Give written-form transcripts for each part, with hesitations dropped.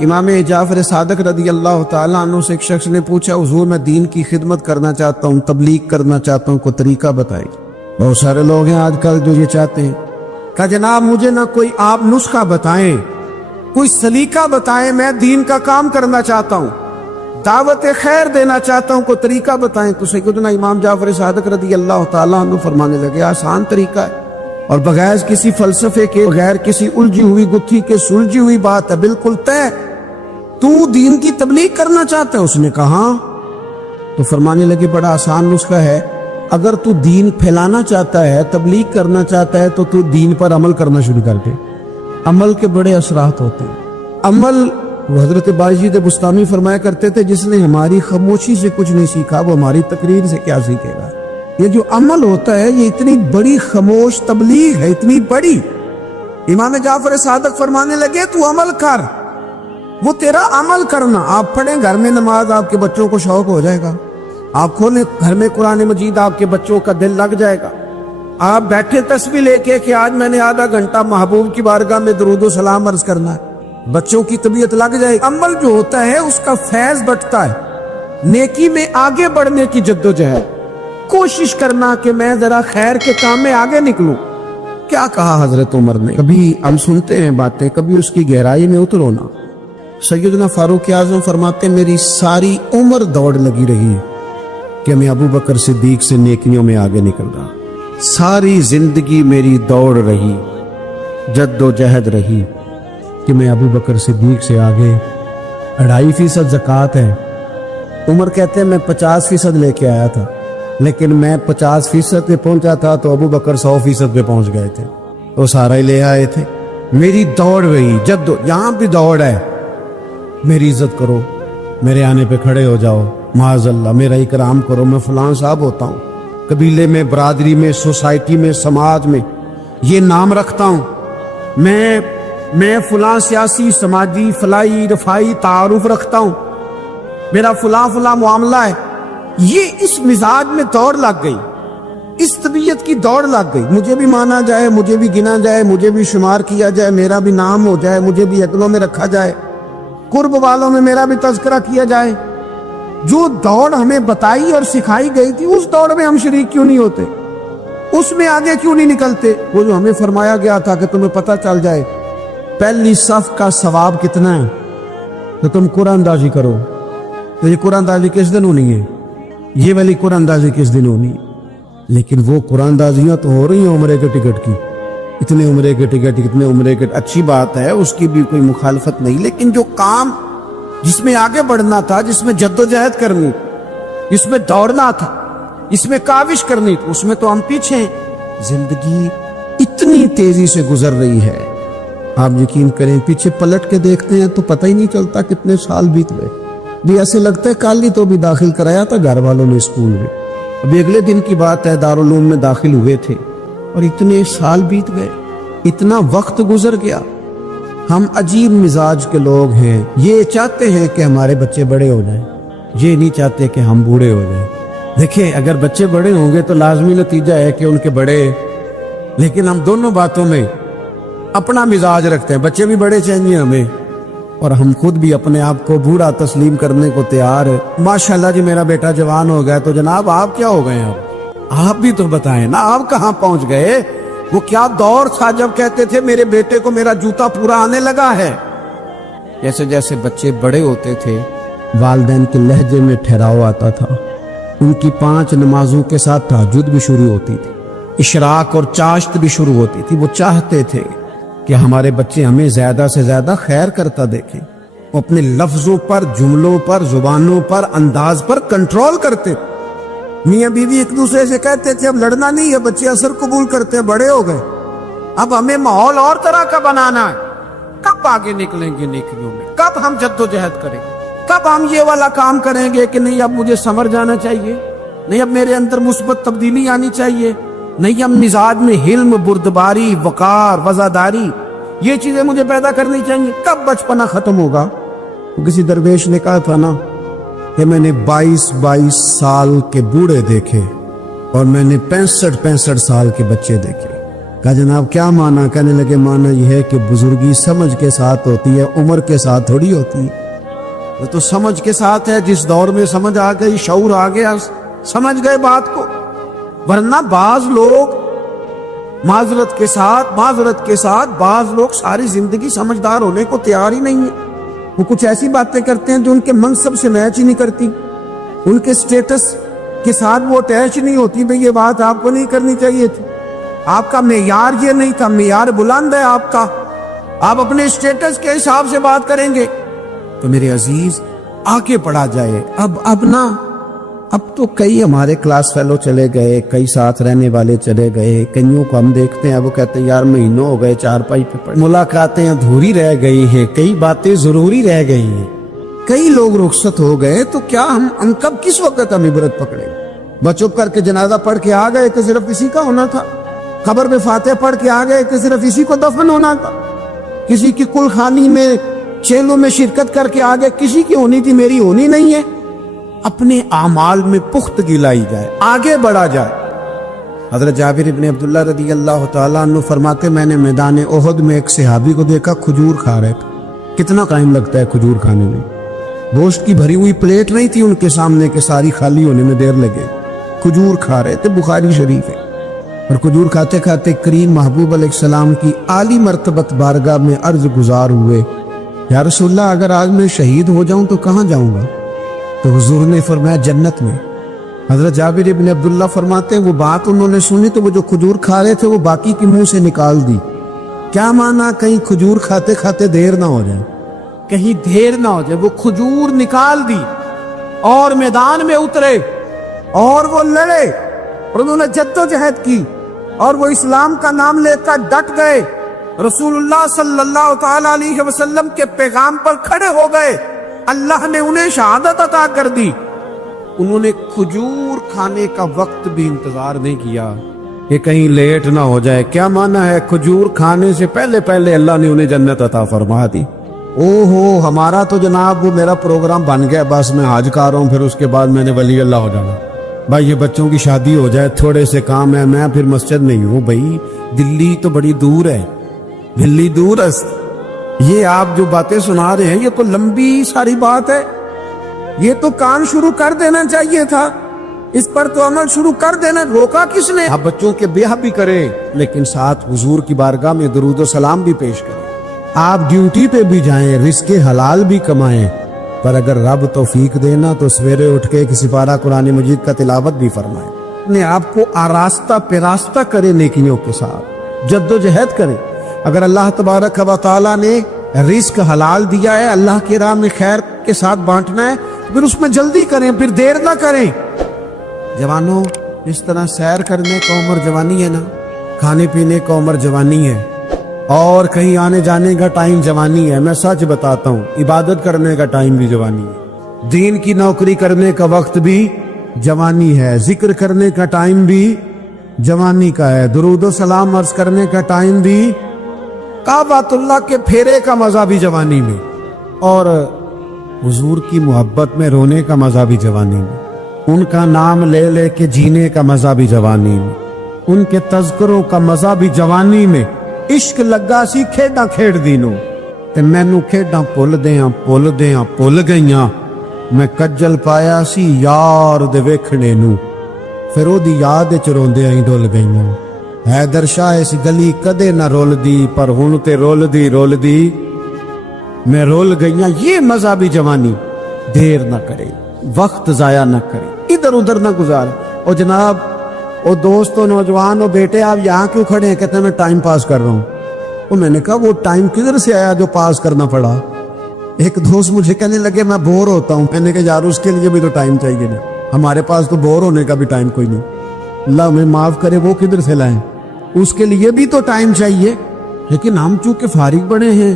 امام جعفر صادق رضی اللہ تعالیٰ عنہ سے ایک شخص نے پوچھا حضور میں دین کی خدمت کرنا چاہتا ہوں، تبلیغ کرنا چاہتا ہوں، کوئی طریقہ بتائیں۔ بہت سارے لوگ ہیں آج کل جو یہ چاہتے ہیں، کہا جناب مجھے نہ کوئی آپ نسخہ بتائیں، کوئی سلیقہ بتائیں، میں دین کا کام کرنا چاہتا ہوں، دعوت خیر دینا چاہتا ہوں، کوئی طریقہ بتائیں۔ تو سیدنا امام جعفر صادق رضی اللہ تعالیٰ عنہ فرمانے لگے آسان طریقہ ہے اور بغیر کسی فلسفے کے، بغیر کسی الجھی ہوئی گتھی کے، سلجھی ہوئی بات ہے، بالکل طے۔ تو دین کی تبلیغ کرنا چاہتا ہے؟ اس نے کہا ہاں۔ تو فرمانے لگے بڑا آسان نسخہ ہے، اگر تو دین پھیلانا چاہتا ہے، تبلیغ کرنا چاہتا ہے تو تو دین پر عمل کرنا شروع کر دے۔ عمل کے بڑے اثرات ہوتے ہیں۔ عمل، وہ حضرت باجید بستامی فرمایا کرتے تھے جس نے ہماری خاموشی سے کچھ نہیں سیکھا وہ ہماری تقریر سے کیا سیکھے گا۔ یہ جو عمل ہوتا ہے یہ اتنی بڑی خاموش تبلیغ ہے، اتنی بڑی۔ امام جعفر صادق فرمانے لگے تو عمل کر، وہ تیرا عمل کرنا۔ آپ پڑھیں گھر میں نماز، آپ کے بچوں کو شوق ہو جائے گا۔ آپ کھولیں گھر میں قرآن مجید، آپ کے بچوں کا دل لگ جائے گا۔ آپ بیٹھے تسبیح لے کے کہ آج میں نے آدھا گھنٹہ محبوب کی بارگاہ میں درود و سلام عرض کرنا ہے، بچوں کی طبیعت لگ جائے گی۔ عمل جو ہوتا ہے اس کا فیض بٹتا ہے، نیکی میں آگے بڑھنے کی جدوجہد، کوشش کرنا کہ میں ذرا خیر کے کام میں آگے نکلوں۔ کیا کہا حضرت عمر نے؟ کبھی ہم سنتے ہیں باتیں، کبھی اس کی گہرائی میں اترو نا۔ سیدنا فاروق اعظم فرماتے ہیں میری ساری عمر دوڑ لگی رہی ہے کہ میں ابو بکر صدیق سے نیکیوں میں آگے نکل رہا، ساری زندگی میری دوڑ رہی، جد و جہد رہی کہ میں ابو بکر صدیق سے آگے۔ 2.5% زکوٰۃ ہے۔ عمر کہتے ہیں میں 50% لے کے آیا تھا، لیکن میں 50% پہ پہنچا تھا تو ابو بکر 100% پہ پہنچ گئے تھے، وہ سارا ہی لے آئے تھے۔ میری دوڑ رہی، یہاں بھی دوڑ ہے، میری عزت کرو، میرے آنے پہ کھڑے ہو جاؤ، معاذ اللہ میرا اکرام کرو، میں فلاں صاحب ہوتا ہوں، قبیلے میں، برادری میں، سوسائٹی میں، سماج میں یہ نام رکھتا ہوں، میں فلاں سیاسی، سماجی، فلاحی، رفائی تعارف رکھتا ہوں، میرا فلاں معاملہ ہے۔ یہ اس مزاج میں دوڑ لگ گئی، اس طبیعت کی دوڑ لگ گئی، مجھے بھی مانا جائے، مجھے بھی گنا جائے، مجھے بھی شمار کیا جائے، میرا بھی نام ہو جائے، مجھے بھی عقلوں میں رکھا جائے، قرب والوں میں میرا بھی تذکرہ کیا جائے۔ جو دوڑ ہمیں بتائی اور سکھائی گئی تھی اس دوڑ میں ہم شریک کیوں نہیں ہوتے؟ اس میں آگے کیوں نہیں نکلتے؟ وہ جو ہمیں فرمایا گیا تھا کہ تمہیں پتہ چل جائے پہلی صف کا ثواب کتنا ہے تو تم قرآن اندازی کرو۔ تو یہ قرآن اندازی کس دن ہونی ہے؟ یہ والی قرآن اندازی کس دن ہونی ہے؟ لیکن وہ قرآن اندازیاں تو ہو رہی ہیں عمرے کے ٹکٹ کی، اتنے عمرے کے ٹکٹ، اتنے عمرے کے، اچھی بات ہے، اس کی بھی کوئی مخالفت نہیں، لیکن جو کام جس میں آگے بڑھنا تھا، جس میں جد و جہد کرنی، جس میں دوڑنا تھا، اس میں کاوش کرنی تھی، اس میں تو ہم پیچھے ہیں۔ زندگی اتنی تیزی سے گزر رہی ہے، آپ یقین کریں پیچھے پلٹ کے دیکھتے ہیں تو پتہ ہی نہیں چلتا کتنے سال بیت گئے۔ بھی ایسے لگتا ہے کل ہی تو بھی داخل کرایا تھا گھر والوں نے اسکول میں، ابھی اگلے دن کی بات ہے دارالعلوم میں داخل ہوئے تھے اور اتنے سال بیت گئے، اتنا وقت گزر گیا۔ ہم عجیب مزاج کے لوگ ہیں، یہ چاہتے ہیں کہ ہمارے بچے بڑے ہو جائیں، یہ نہیں چاہتے کہ ہم بوڑھے ہو جائیں۔ دیکھیں اگر بچے بڑے ہوں گے تو لازمی نتیجہ ہے کہ ان کے بڑے، لیکن ہم دونوں باتوں میں اپنا مزاج رکھتے ہیں، بچے بھی بڑے چاہیے ہمیں اور ہم خود بھی اپنے آپ کو بوڑھا تسلیم کرنے کو تیار ہے۔ ماشاءاللہ جی میرا بیٹا جوان ہو گیا تو جناب آپ کیا ہو گئے؟ آپ بھی تو بتائیں نا، آپ کہاں پہنچ گئے؟ وہ کیا دور تھا جب کہتے تھے میرے بیٹے کو میرا جوتا پورا آنے لگا ہے۔ جیسے جیسے بچے بڑے ہوتے تھے والدین کے لہجے میں ٹھہراؤ آتا تھا، ان کی 5 نمازوں کے ساتھ تہجد بھی شروع ہوتی تھی، اشراق اور چاشت بھی شروع ہوتی تھی۔ وہ چاہتے تھے کہ ہمارے بچے ہمیں زیادہ سے زیادہ خیر کرتا دیکھیں، وہ اپنے لفظوں پر، جملوں پر، زبانوں پر، انداز پر کنٹرول کرتے۔ میاں بیوی ایک دوسرے سے کہتے تھے اب لڑنا نہیں ہے، بچے اثر قبول کرتے ہیں، بڑے ہو گئے، اب ہمیں ماحول اور طرح کا بنانا ہے۔ کب آگے نکلیں گے نیکیوں میں؟ کب ہم جد و جہد کریں گے؟ کب ہم یہ والا کام کریں گے کہ نہیں اب مجھے سنور جانا چاہیے، نہیں اب میرے اندر مثبت تبدیلی آنی چاہیے، نہیں اب مزاج میں حلم، بردباری، وقار، وفاداری، یہ چیزیں مجھے پیدا کرنی چاہیے؟ کب بچپنا ختم ہوگا؟ کسی درویش نے کہا تھا نا کہ میں نے 22 سال کے بوڑھے دیکھے اور میں نے 65 سال کے بچے دیکھے۔ کہا جناب کیا معنی؟ کہنے لگے معنی یہ ہے کہ بزرگی سمجھ کے ساتھ ہوتی ہے، عمر کے ساتھ تھوڑی ہوتی ہے۔ وہ تو سمجھ کے ساتھ ہے، جس دور میں سمجھ آ گئی، شعور آ گیا، سمجھ گئے بات کو۔ ورنہ بعض لوگ معذرت کے ساتھ بعض لوگ ساری زندگی سمجھدار ہونے کو تیار ہی نہیں ہے۔ وہ کچھ ایسی باتیں کرتے ہیں جو ان کے منصب سے میچ ہی نہیں کرتی، ان کے سٹیٹس کے ساتھ وہ اٹیچ نہیں ہوتی۔ بھئی یہ بات آپ کو نہیں کرنی چاہیے تھی، آپ کا معیار یہ نہیں تھا، معیار بلند ہے آپ کا، آپ اپنے سٹیٹس کے حساب سے بات کریں گے۔ تو میرے عزیز آگے پڑھا جائے۔ اب تو کئی ہمارے کلاس فیلو چلے گئے، کئی ساتھ رہنے والے چلے گئے، کئیوں کو ہم دیکھتے ہیں وہ کہتے ہیں یار مہینوں ہو گئے چارپائی پہ پڑے، ملاقاتیں ادھوری رہ گئی ہیں، کئی باتیں ضروری رہ گئی ہیں، کئی لوگ رخصت ہو گئے، تو کیا ہم کب کس وقت ہم عبرت پکڑے؟ بس چپ کر کے جنازہ پڑھ کے آ گئے کہ صرف اسی کا ہونا تھا، قبر میں فاتح پڑھ کے آ گئے کہ صرف اسی کو دفن ہونا تھا، کسی کی کل خانی میں چیلوں میں شرکت کر کے آ گئے، کسی کی ہونی تھی میری ہونی نہیں ہے۔ اپنے اعمال میں پختگی لائی جائے، آگے بڑھا جائے۔ حضرت جابر ابن عبداللہ رضی اللہ تعالیٰ عنہ فرماتے میں نے میدان احد میں ایک صحابی کو دیکھا، کھجور کھا رہے تھے۔ کتنا ٹائم لگتا ہے کھجور کھانے میں؟ گوشت کی بھری ہوئی پلیٹ نہیں تھی ان کے سامنے کہ ساری خالی ہونے میں دیر لگے، کھجور کھا رہے تھے، بخاری شریف ہے۔ اور کھجور کھاتے کھاتے کریم محبوب علیہ السلام کی عالی مرتبت بارگاہ میں عرض گزار ہوئے، یا رسول اللہ اگر آج میں شہید ہو جاؤں تو کہاں جاؤں گا؟ تو حضور نے فرمایا جنت میں۔ حضرت جابر ابن عبداللہ فرماتے ہیں وہ بات انہوں نے سنی تو وہ جو کھجور کھا رہے تھے وہ باقی کی منہ سے نکال دی۔ کیا معنی؟ کہیں کھجور کھاتے کھاتے دیر نہ ہو جائے، کہیں دیر نہ ہو جائے۔ وہ کھجور نکال دی اور میدان میں اترے اور وہ لڑے اور انہوں نے جدوجہد کی اور وہ اسلام کا نام لے کر ڈٹ گئے، رسول اللہ صلی اللہ تعالی علیہ وسلم کے پیغام پر کھڑے ہو گئے، اللہ نے انہیں شہادت عطا کر دی۔ انہوں نے کھجور کھانے کا وقت بھی انتظار نہیں کیا کہ کہیں لیٹ نہ ہو جائے۔ کیا معنی ہے؟ کھجور کھانے سے پہلے پہلے اللہ نے انہیں جنت عطا فرما دی۔ ہمارا تو جناب وہ میرا پروگرام بن گیا، بس میں حج کر رہا ہوں، پھر اس کے بعد میں نے ولی اللہ ہو جانا۔ بھائی یہ بچوں کی شادی ہو جائے، تھوڑے سے کام ہے، میں پھر مسجد نہیں ہوں۔ بھائی دلی تو بڑی دور ہے، دلی دور است۔ یہ آپ جو باتیں سنا رہے ہیں یہ تو لمبی ساری بات ہے، یہ تو کام شروع کر دینا چاہیے تھا، اس پر تو عمل شروع کر دینا، روکا کس نے؟ آپ بچوں کے بیاہ بھی کریں لیکن ساتھ حضور کی بارگاہ میں درود و سلام بھی پیش کریں، آپ ڈیوٹی پہ بھی جائیں، رزق حلال بھی کمائیں، پر اگر رب توفیق دینا تو سویرے اٹھ کے ایک سپارہ قرآن مجید کا تلاوت بھی فرمائیں، اپنے آپ کو آراستہ پیراستہ کریں، نیکیوں کے ساتھ جد و جہد کریں۔ اگر اللہ تبارک و تعالیٰ نے رزق حلال دیا ہے، اللہ کی راہ میں خیر کے ساتھ بانٹنا ہے، پھر اس میں جلدی کریں، پھر دیر نہ کریں۔ جوانوں، اس طرح سیر کرنے کا عمر جوانی ہے نا، کھانے پینے کا عمر جوانی ہے، اور کہیں آنے جانے کا ٹائم جوانی ہے۔ میں سچ بتاتا ہوں، عبادت کرنے کا ٹائم بھی جوانی ہے، دین کی نوکری کرنے کا وقت بھی جوانی ہے، ذکر کرنے کا ٹائم بھی جوانی کا ہے، درود و سلام عرض کرنے کا ٹائم بھی، کعبۃ اللہ کے پھیرے کا مزہ بھی جوانی میں، اور حضور کی محبت میں رونے کا مزہ بھی جوانی میں، ان کا نام لے لے کے جینے کا مزہ بھی جوانی میں، ان کے تذکروں کا مزہ بھی جوانی میں۔ عشق لگا سی کھیڈاں کھیڈ دینوں تے مینوں کھیڈاں پل گئیاں، میں کجل پایا سی یار دے ویکھنے نوں، پھر او دی یاد وچ روندیاں ہی ڈل گئیاں۔ حیدر شاہ اس گلی کدے نہ رول دی، پر ہن تے رول دی میں رول گئیاں۔ یہ مزہ بھی جوانی۔ دیر نہ کرے، وقت ضائع نہ کرے، ادھر ادھر نہ گزارے۔ اور جناب وہ دوست و نوجوان و بیٹے آپ یہاں کیوں کھڑے ہیں؟ کہتے ہیں میں ٹائم پاس کر رہا ہوں۔ اور میں نے کہا وہ ٹائم کدھر سے آیا جو پاس کرنا پڑا؟ ایک دوست مجھے کہنے لگے میں بور ہوتا ہوں، میں نے کہا یار اس کے لیے بھی تو ٹائم چاہیے نا، ہمارے پاس تو بور ہونے کا بھی ٹائم کوئی نہیں، اللہ ہمیں معاف کرے، وہ کدھر سے لائیں؟ اس کے لیے بھی تو ٹائم چاہیے۔ لیکن ہم چونکہ فارغ بڑے ہیں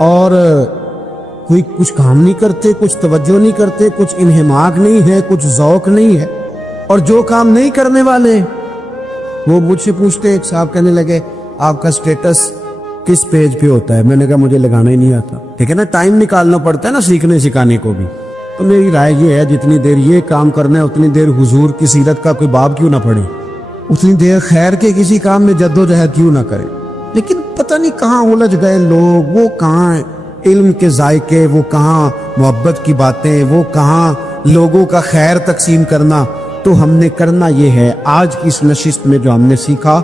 اور کوئی کچھ کام نہیں کرتے، کچھ توجہ نہیں کرتے، کچھ انہماک نہیں ہے، کچھ ذوق نہیں ہے، اور جو کام نہیں کرنے والے وہ مجھ سے پوچھتے، ایک صاحب کہنے لگے آپ کا سٹیٹس کس پیج پہ ہوتا ہے؟ میں نے کہا مجھے لگانا ہی نہیں آتا۔ ٹھیک ہے نا، ٹائم نکالنا پڑتا ہے نا سیکھنے سکھانے کو بھی۔ تو میری رائے یہ ہے جتنی دیر یہ کام کرنا ہے اتنی دیر حضور کی سیرت کا کوئی باب کیوں نہ پڑھے، اتنی دیر خیر کے کسی کام میں جدوجہد کیوں نہ کرے. لیکن پتہ نہیں کہاں الجھ گئے لوگ، وہ کہاں علم کے ذائقے، وہ کہاں محبت کی باتیں، وہ کہاں لوگوں کا خیر تقسیم کرنا. تو ہم نے کرنا یہ ہے آج کی اس نشست میں جو ہم نے سیکھا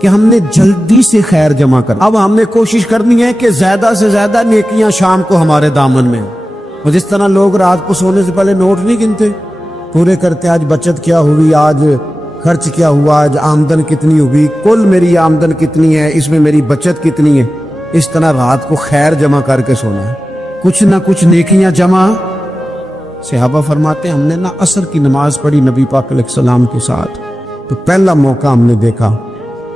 کہ ہم نے جلدی سے خیر جمع کرنا. اب ہم نے کوشش کرنی ہے کہ زیادہ سے زیادہ نیکیاں شام کو ہمارے دامن میں. اور جس طرح لوگ رات کو سونے سے پہلے نوٹ نہیں گنتے، پورے کرتے آج بچت کیا ہوئی، آج خرچ کیا ہوا، آج آمدن کتنی ہوئی، کل میری آمدن کتنی ہے، اس میں میری بچت کتنی ہے. اس طرح رات کو خیر جمع کر کے سونا ہے، کچھ نہ کچھ نیکیاں جمع. صحابہ فرماتے ہیں ہم نے عصر کی نماز پڑھی نبی پاک علیہ السلام کے ساتھ، تو پہلا موقع ہم نے دیکھا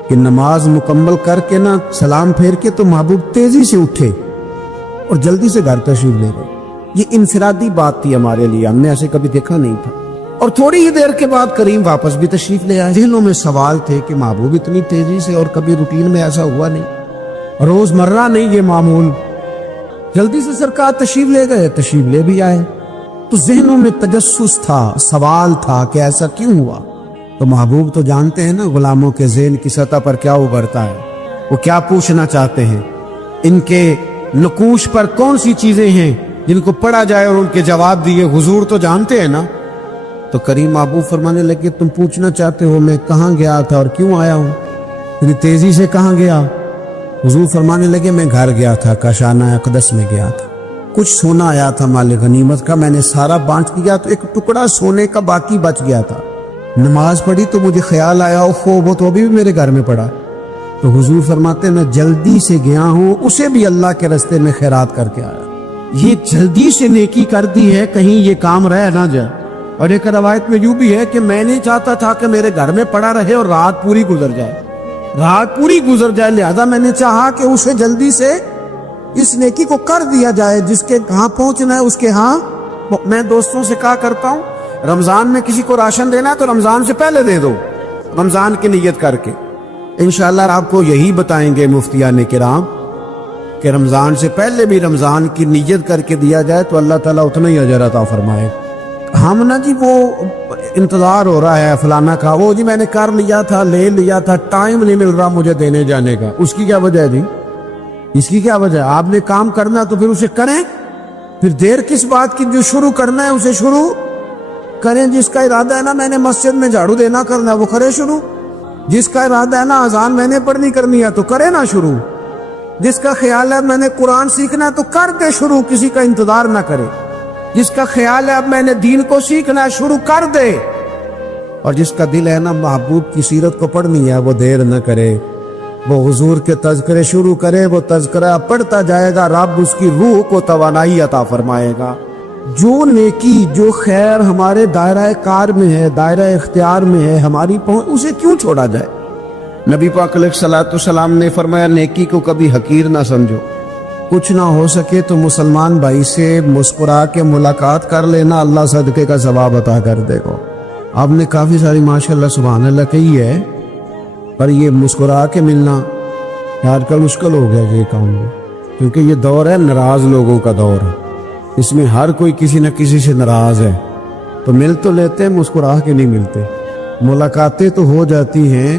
کہ نماز مکمل کر کے سلام پھیر کے تو محبوب تیزی سے اٹھے اور جلدی سے گھر تشریف لے گئے. یہ انفرادی بات تھی ہمارے لیے، ہم نے ایسے کبھی دیکھا نہیں تھا. اور تھوڑی ہی دیر کے بعد کریم واپس بھی تشریف لے آئے. ذہنوں میں سوال تھے کہ محبوب اتنی تیزی سے، اور کبھی روٹین میں ایسا ہوا نہیں، روز مرہ نہیں یہ معمول. جلدی سے سرکار تشریف لے گئے، تشریف لے بھی آئے. تو ذہنوں میں تجسس تھا، سوال تھا کہ ایسا کیوں ہوا. تو محبوب تو جانتے ہیں نا غلاموں کے ذہن کی سطح پر کیا ابھرتا ہے، وہ کیا پوچھنا چاہتے ہیں، ان کے نقوش پر کون سی چیزیں ہیں جن کو پڑھا جائے اور ان کے جواب دیے. حضور تو جانتے ہیں نا. تو کریم محبوب فرمانے لگے تم پوچھنا چاہتے ہو میں کہاں گیا تھا اور کیوں آیا ہوں، اتنی تیزی سے کہاں گیا. حضور فرمانے لگے میں گھر گیا تھا، کاشانہ اقدس میں گیا تھا، کچھ سونا آیا تھا مال غنیمت کا، میں نے سارا بانٹ دیا تو ایک ٹکڑا سونے کا باقی بچ گیا تھا. نماز پڑھی تو مجھے خیال آیا وہ تو ابھی بھی میرے گھر میں پڑا. تو حضور فرماتے میں جلدی سے گیا ہوں، اسے بھی اللہ کے راستے میں خیرات کر کے آیا. یہ جلدی سے نیکی کر دی ہے کہیں یہ کام رہ نہ جائے. اور ایک روایت میں یوں بھی ہے کہ میں نہیں چاہتا تھا کہ میرے گھر میں پڑا رہے اور رات پوری گزر جائے، لہذا میں نے چاہا کہ اسے جلدی سے اس نیکی کو کر دیا جائے. جس کے کہاں پہنچنا ہے اس کے ہاں. میں دوستوں سے کہا کرتا ہوں رمضان میں کسی کو راشن دینا ہے تو رمضان سے پہلے دے دو، رمضان کی نیت کر کے. انشاءاللہ آپ کو یہی بتائیں گے مفتیان کرام کہ رمضان سے پہلے بھی رمضان کی نیت کر کے دیا جائے تو اللہ تعالیٰ اتنا ہی اجر عطا فرمائے. ہم نا جی وہ انتظار ہو رہا ہے فلانا کا، وہ جی میں نے کر لیا تھا، لے لیا تھا، ٹائم نہیں مل رہا مجھے دینے جانے کا. اس کی کیا وجہ ہے جی؟ اس کی کیا وجہ ہے؟ آپ نے کام کرنا تو پھر اسے کریں. پھر دیر کس بات کی؟ جو شروع کرنا ہے اسے شروع کریں. جس کا ارادہ ہے نا میں نے مسجد میں جھاڑو دینا کرنا ہے وہ کرے شروع. جس کا ارادہ ہے نا اذان میں نے پڑھنی کرنی ہے تو کرے نا شروع. جس کا خیال ہے میں نے قرآن سیکھنا ہے تو کر دے شروع، کسی کا انتظار نہ کرے. جس کا خیال ہے اب میں نے دین کو سیکھنا ہے شروع کر دے. اور جس کا دل ہے نا محبوب کی سیرت کو پڑھنی ہے وہ دیر نہ کرے، وہ حضور کے تذکرے شروع کرے. وہ تذکرہ پڑھتا جائے گا، رب اس کی روح کو توانائی عطا فرمائے گا. جو نیکی جو خیر ہمارے دائرہ کار میں ہے، دائرہ اختیار میں ہے، ہماری پہنچ، اسے کیوں چھوڑا جائے. نبی پاک علیہ الصلوۃ والسلام نے فرمایا نیکی کو کبھی حقیر نہ سمجھو. کچھ نہ ہو سکے تو مسلمان بھائی سے مسکرا کے ملاقات کر لینا، اللہ صدقے کا ثواب عطا کر دے گا. آپ نے کافی ساری ماشاءاللہ سبحان اللہ کہی ہے، پر یہ مسکرا کے ملنا آج کل مشکل ہو گیا یہ کام میں، کیونکہ یہ دور ہے ناراض لوگوں کا دور ہے. اس میں ہر کوئی کسی نہ کسی سے ناراض ہے. تو مل تو لیتے ہیں، مسکرا کے نہیں ملتے. ملاقاتیں تو ہو جاتی ہیں،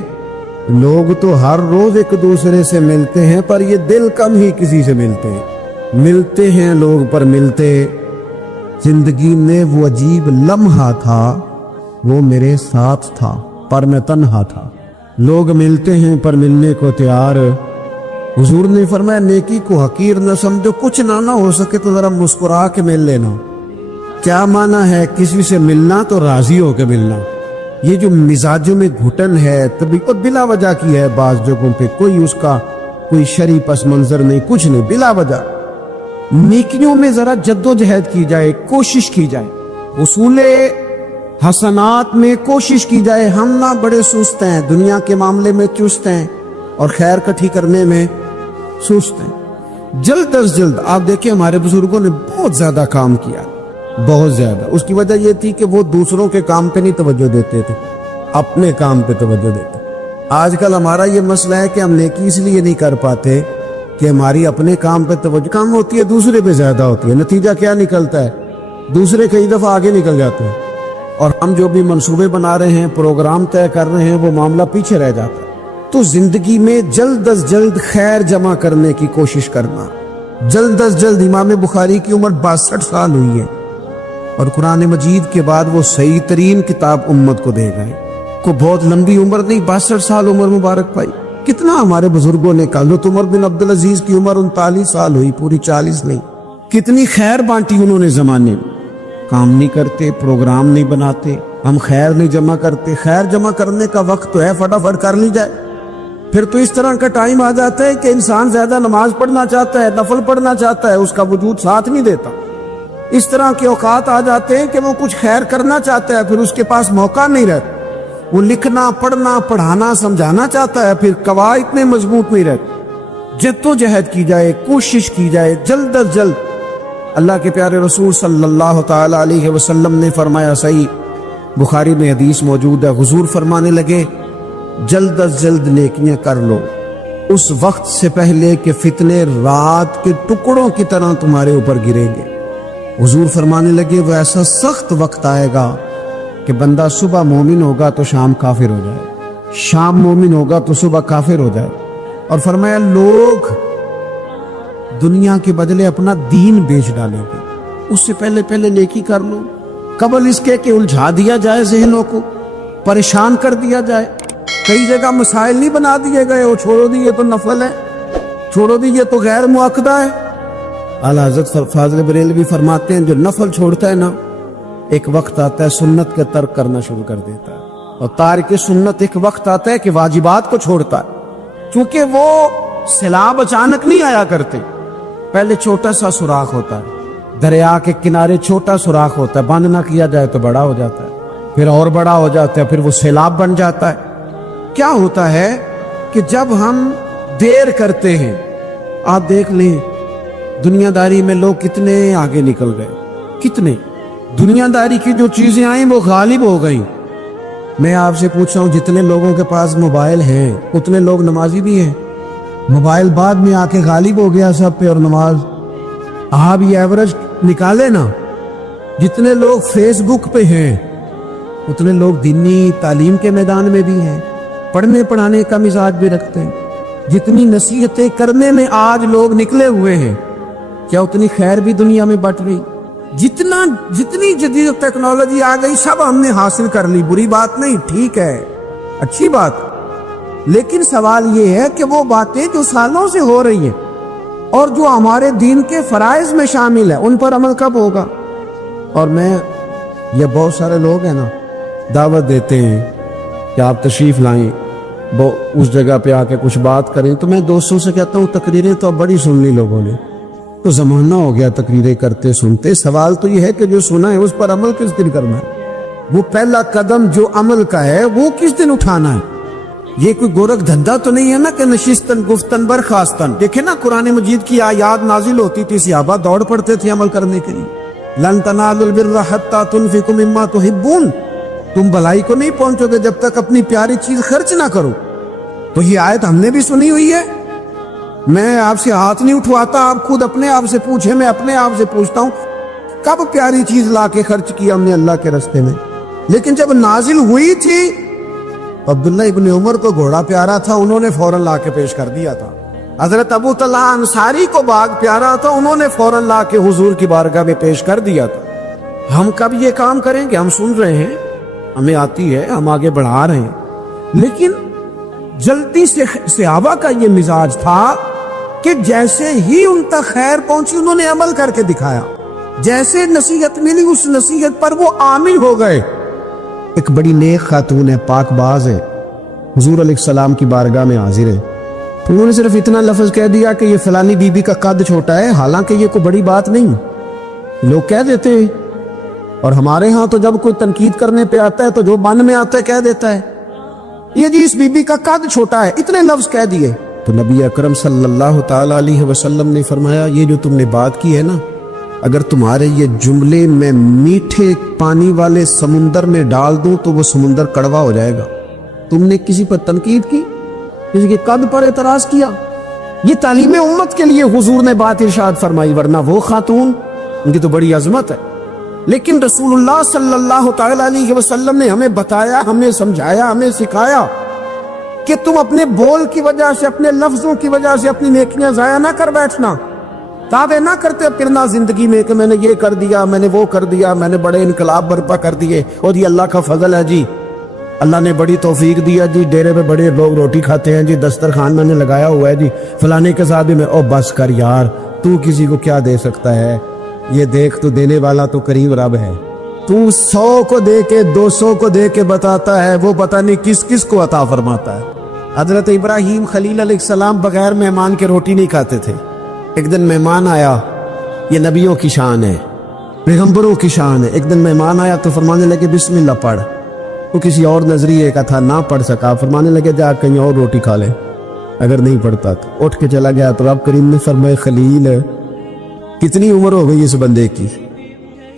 لوگ تو ہر روز ایک دوسرے سے ملتے ہیں، پر یہ دل کم ہی کسی سے ملتے ہیں لوگ پر ملتے. زندگی میں وہ عجیب لمحہ تھا، وہ میرے ساتھ تھا پر میں تنہا تھا. لوگ ملتے ہیں پر ملنے کو تیار. حضور نے فرمایا نیکی کو حقیر نہ سمجھو، کچھ نہ ہو سکے تو ذرا مسکرا کے مل لینا. کیا معنی ہے کسی سے ملنا تو راضی ہو کے ملنا. یہ جو مزاجوں میں گھٹن ہے طبیعت بلا وجہ کی ہے، بعض جگہوں پہ کوئی اس کا کوئی شرعی پس منظر نہیں، کچھ نہیں، بلا وجہ. نیکیوں میں ذرا جد و جہد کی جائے، کوشش کی جائے، اصول حسنات میں کوشش کی جائے. ہم نہ بڑے سست ہیں، دنیا کے معاملے میں چست ہیں اور خیر کٹھی کرنے میں سست ہیں. جلد از جلد آپ دیکھیں ہمارے بزرگوں نے بہت زیادہ کام کیا، بہت زیادہ. اس کی وجہ یہ تھی کہ وہ دوسروں کے کام پہ نہیں توجہ دیتے تھے، اپنے کام پہ توجہ دیتے. آج کل ہمارا یہ مسئلہ ہے کہ ہم نیکی اس لیے نہیں کر پاتے کہ ہماری اپنے کام پہ توجہ کم ہوتی ہے، دوسرے پہ زیادہ ہوتی ہے. نتیجہ کیا نکلتا ہے؟ دوسرے کئی دفعہ آگے نکل جاتے ہیں. اور ہم جو بھی منصوبے بنا رہے ہیں، پروگرام طے کر رہے ہیں، وہ معاملہ پیچھے رہ جاتا ہے۔ تو زندگی میں جلد از جلد خیر جمع کرنے کی کوشش کرنا۔ جلد از جلد امام بخاری کی عمر 62 سال ہوئی ہے، اور قرآن مجید کے بعد وہ صحیح ترین کتاب امت کو دے گئے۔ کو بہت لمبی عمر نہیں، 62 سال عمر مبارک پائی۔ کتنا ہمارے بزرگوں نے کہا، حضرت عمر بن عبدالعزیز کی عمر 39 سال ہوئی، پوری 40 نہیں۔ کتنی خیر بانٹی انہوں نے زمانے میں۔ کام نہیں کرتے، پروگرام نہیں بناتے، ہم خیر نہیں جمع کرتے۔ خیر جمع کرنے کا وقت تو ہے، فٹافٹ کر لی جائے۔ پھر تو اس طرح کا ٹائم آ جاتا ہے کہ انسان زیادہ نماز پڑھنا چاہتا ہے، نفل پڑھنا چاہتا ہے، اس کا وجود ساتھ نہیں دیتا۔ اس طرح کے اوقات آ جاتے ہیں کہ وہ کچھ خیر کرنا چاہتا ہے، پھر اس کے پاس موقع نہیں رہتا۔ وہ لکھنا، پڑھنا، پڑھانا، سمجھانا چاہتا ہے، پھر قواعد اتنے مضبوط نہیں رہتے۔ جد و جہد کی جائے، کوشش کی جائے، جلد از جلد۔ اللہ کے پیارے رسول صلی اللہ تعالی علیہ وسلم نے فرمایا، صحیح بخاری میں حدیث موجود ہے، حضور فرمانے لگے، جلد از جلد نیکیاں کر لو اس وقت سے پہلے کہ فتنے رات کے ٹکڑوں کی طرح تمہارے اوپر گریں گے۔ حضور فرمانے لگے، وہ ایسا سخت وقت آئے گا کہ بندہ صبح مومن ہوگا تو شام کافر ہو جائے، شام مومن ہوگا تو صبح کافر ہو جائے۔ اور فرمایا، لوگ دنیا کے بدلے اپنا دین بیچ ڈالیں گے۔ اس سے پہلے نیکی کر لو، قبل اس کے کہ الجھا دیا جائے، ذہنوں کو پریشان کر دیا جائے۔ کئی جگہ مسائل نہیں بنا دیے گئے، وہ چھوڑو دی یہ تو نفل ہے، چھوڑو دی یہ تو غیر مؤکدہ ہے۔ اعلیٰ حضرت فاضل بریلوی فرماتے ہیں، جو نفل چھوڑتا ہے نا، ایک وقت آتا ہے سنت کا ترک کرنا شروع کر دیتا ہے، اور تارک سنت ایک وقت آتا ہے کہ واجبات کو چھوڑتا ہے۔ چونکہ وہ سیلاب اچانک نہیں آیا کرتے، پہلے چھوٹا سا سوراخ ہوتا ہے، دریا کے کنارے چھوٹا سوراخ ہوتا ہے، بند نہ کیا جائے تو بڑا ہو جاتا ہے، پھر اور بڑا ہو جاتا ہے، پھر وہ سیلاب بن جاتا ہے۔ کیا ہوتا ہے کہ جب ہم دیر کرتے ہیں، آپ دیکھ لیں دنیا داری میں لوگ کتنے آگے نکل گئے، کتنے دنیا داری کی جو چیزیں آئیں وہ غالب ہو گئیں۔ میں آپ سے پوچھ رہا ہوں، جتنے لوگوں کے پاس موبائل ہیں اتنے لوگ نمازی بھی ہیں؟ موبائل بعد میں آ کے غالب ہو گیا سب پہ، اور نماز آپ یہ ایوریج نکالے نا، جتنے لوگ فیس بک پہ ہیں اتنے لوگ دینی تعلیم کے میدان میں بھی ہیں، پڑھنے پڑھانے کا مزاج بھی رکھتے ہیں۔ جتنی نصیحتیں کرنے میں آج لوگ نکلے ہوئے ہیں، کیا اتنی خیر بھی دنیا میں بٹ رہی؟ جتنی جدید ٹیکنالوجی آ گئی سب ہم نے حاصل کر لی، بری بات نہیں، ٹھیک ہے، اچھی بات، لیکن سوال یہ ہے کہ وہ باتیں جو سالوں سے ہو رہی ہیں اور جو ہمارے دین کے فرائض میں شامل ہیں، ان پر عمل کب ہوگا؟ اور میں یہ بہت سارے لوگ ہیں نا، دعوت دیتے ہیں کہ آپ تشریف لائیں، وہ اس جگہ پہ آ کے کچھ بات کریں، تو میں دوستوں سے کہتا ہوں تقریریں تو اب بڑی سن لی لوگوں نے، تو زمانہ ہو گیا تقریریں کرتے سنتے۔ سوال تو یہ ہے کہ جو سنا ہے اس پر عمل کس دن کرنا ہے؟ وہ پہلا قدم جو عمل کا ہے وہ کس دن اٹھانا ہے؟ یہ کوئی گورکھ دھندا تو نہیں ہے نا کہ نشستن گفتن برخاستن۔ دیکھیں نا قرآن مجید کی آیات نازل ہوتی تھی، صحابہ دوڑ پڑتے تھے عمل کرنے کے لیے۔ لن تنالوا البر حتی تنفقوا مما تحبون، تم بھلائی کو نہیں پہنچو گے جب تک اپنی پیاری چیز خرچ نہ کرو۔ تو یہ آیت ہم نے بھی سنی ہوئی ہے، میں آپ سے ہاتھ نہیں اٹھواتا، آپ خود اپنے آپ سے پوچھیں، میں اپنے آپ سے پوچھتا ہوں کب پیاری چیز لا کے خرچ کیا ہم نے اللہ کے راستے میں؟ لیکن جب نازل ہوئی تھی، عبداللہ ابن عمر کو گھوڑا پیارا تھا، انہوں نے فوراً لا کے پیش کر دیا تھا۔ حضرت ابو طلحہ انصاری کو باغ پیارا تھا، انہوں نے فوراً لا کے حضور کی بارگاہ میں پیش کر دیا تھا۔ ہم کب یہ کام کریں گے؟ ہم سن رہے ہیں، ہمیں آتی ہے، ہم آگے بڑھا رہے ہیں، لیکن جلدی سے صحابہ کا یہ مزاج تھا کہ جیسے ہی ان تک خیر پہنچی انہوں نے عمل کر کے دکھایا، جیسے نصیحت ملی اس نصیحت پر وہ عامل ہو گئے۔ ایک بڑی نیک خاتون ہے، پاک باز ہے، حضور علیہ السلام کی بارگاہ میں حاضر ہے، تو انہوں نے صرف اتنا لفظ کہہ دیا کہ یہ فلانی بی بی کا قد چھوٹا ہے، حالانکہ یہ کوئی بڑی بات نہیں، لوگ کہہ دیتے ہیں۔ اور ہمارے ہاں تو جب کوئی تنقید کرنے پہ آتا ہے تو جو من میں آتا ہے کہہ دیتا ہے، یہ جی اس بی بی کا قد چھوٹا ہے، اتنے لفظ کہہ دیے۔ تو نبی اکرم صلی اللہ تعالی علیہ وسلم نے فرمایا، یہ جو تم نے بات کی ہے نا، اگر تمہارے یہ جملے میں میٹھے پانی والے سمندر میں ڈال دوں تو وہ سمندر کڑوا ہو جائے گا۔ تم نے کسی پر تنقید کی، کسی کے قد پر اعتراض کیا، یہ تعلیم امت کے لیے حضور نے بات ارشاد فرمائی، ورنہ وہ خاتون، ان کی تو بڑی عظمت ہے، لیکن رسول اللہ صلی اللہ تعالی علیہ وسلم نے ہمیں بتایا، ہمیں سمجھایا، ہمیں سکھایا کہ تم اپنے بول کی وجہ سے، اپنے لفظوں کی وجہ سے اپنی نیکیاں ضائع نہ کر بیٹھنا، دعوے نہ کرتے پھرنا زندگی میں کہ میں نے یہ کر دیا، میں نے وہ کر دیا، میں نے بڑے انقلاب برپا کر دیے، اور یہ اللہ کا فضل ہے جی، اللہ نے بڑی توفیق دیا جی، ڈیرے پہ بڑے لوگ روٹی کھاتے ہیں جی، دسترخوان میں نے لگایا ہوا ہے جی، فلانے کے ساتھ بھی میں، او بس کر یار، تو کسی کو کیا دے سکتا ہے؟ یہ دیکھ تو دینے والا تو کریم رب ہے، تو 100 کو دے کے 200 کو دے کے بتاتا ہے، وہ پتہ نہیں کس کس کو عطا فرماتا ہے۔ حضرت ابراہیم خلیل علیہ السلام بغیر مہمان کے روٹی نہیں کھاتے تھے۔ ایک دن مہمان آیا، یہ نبیوں کی شان ہے، پیغمبروں کی شان ہے، ایک دن مہمان آیا تو فرمانے لگے بسم اللہ پڑھ، وہ کسی اور نظریے کا تھا، نہ پڑھ سکا، فرمانے لگے جا کہیں اور روٹی کھا لے، اگر نہیں پڑھتا تو اٹھ کے چلا گیا، تو رب کریم نے فرمایا خلیل کتنی عمر ہو گئی اس بندے کی؟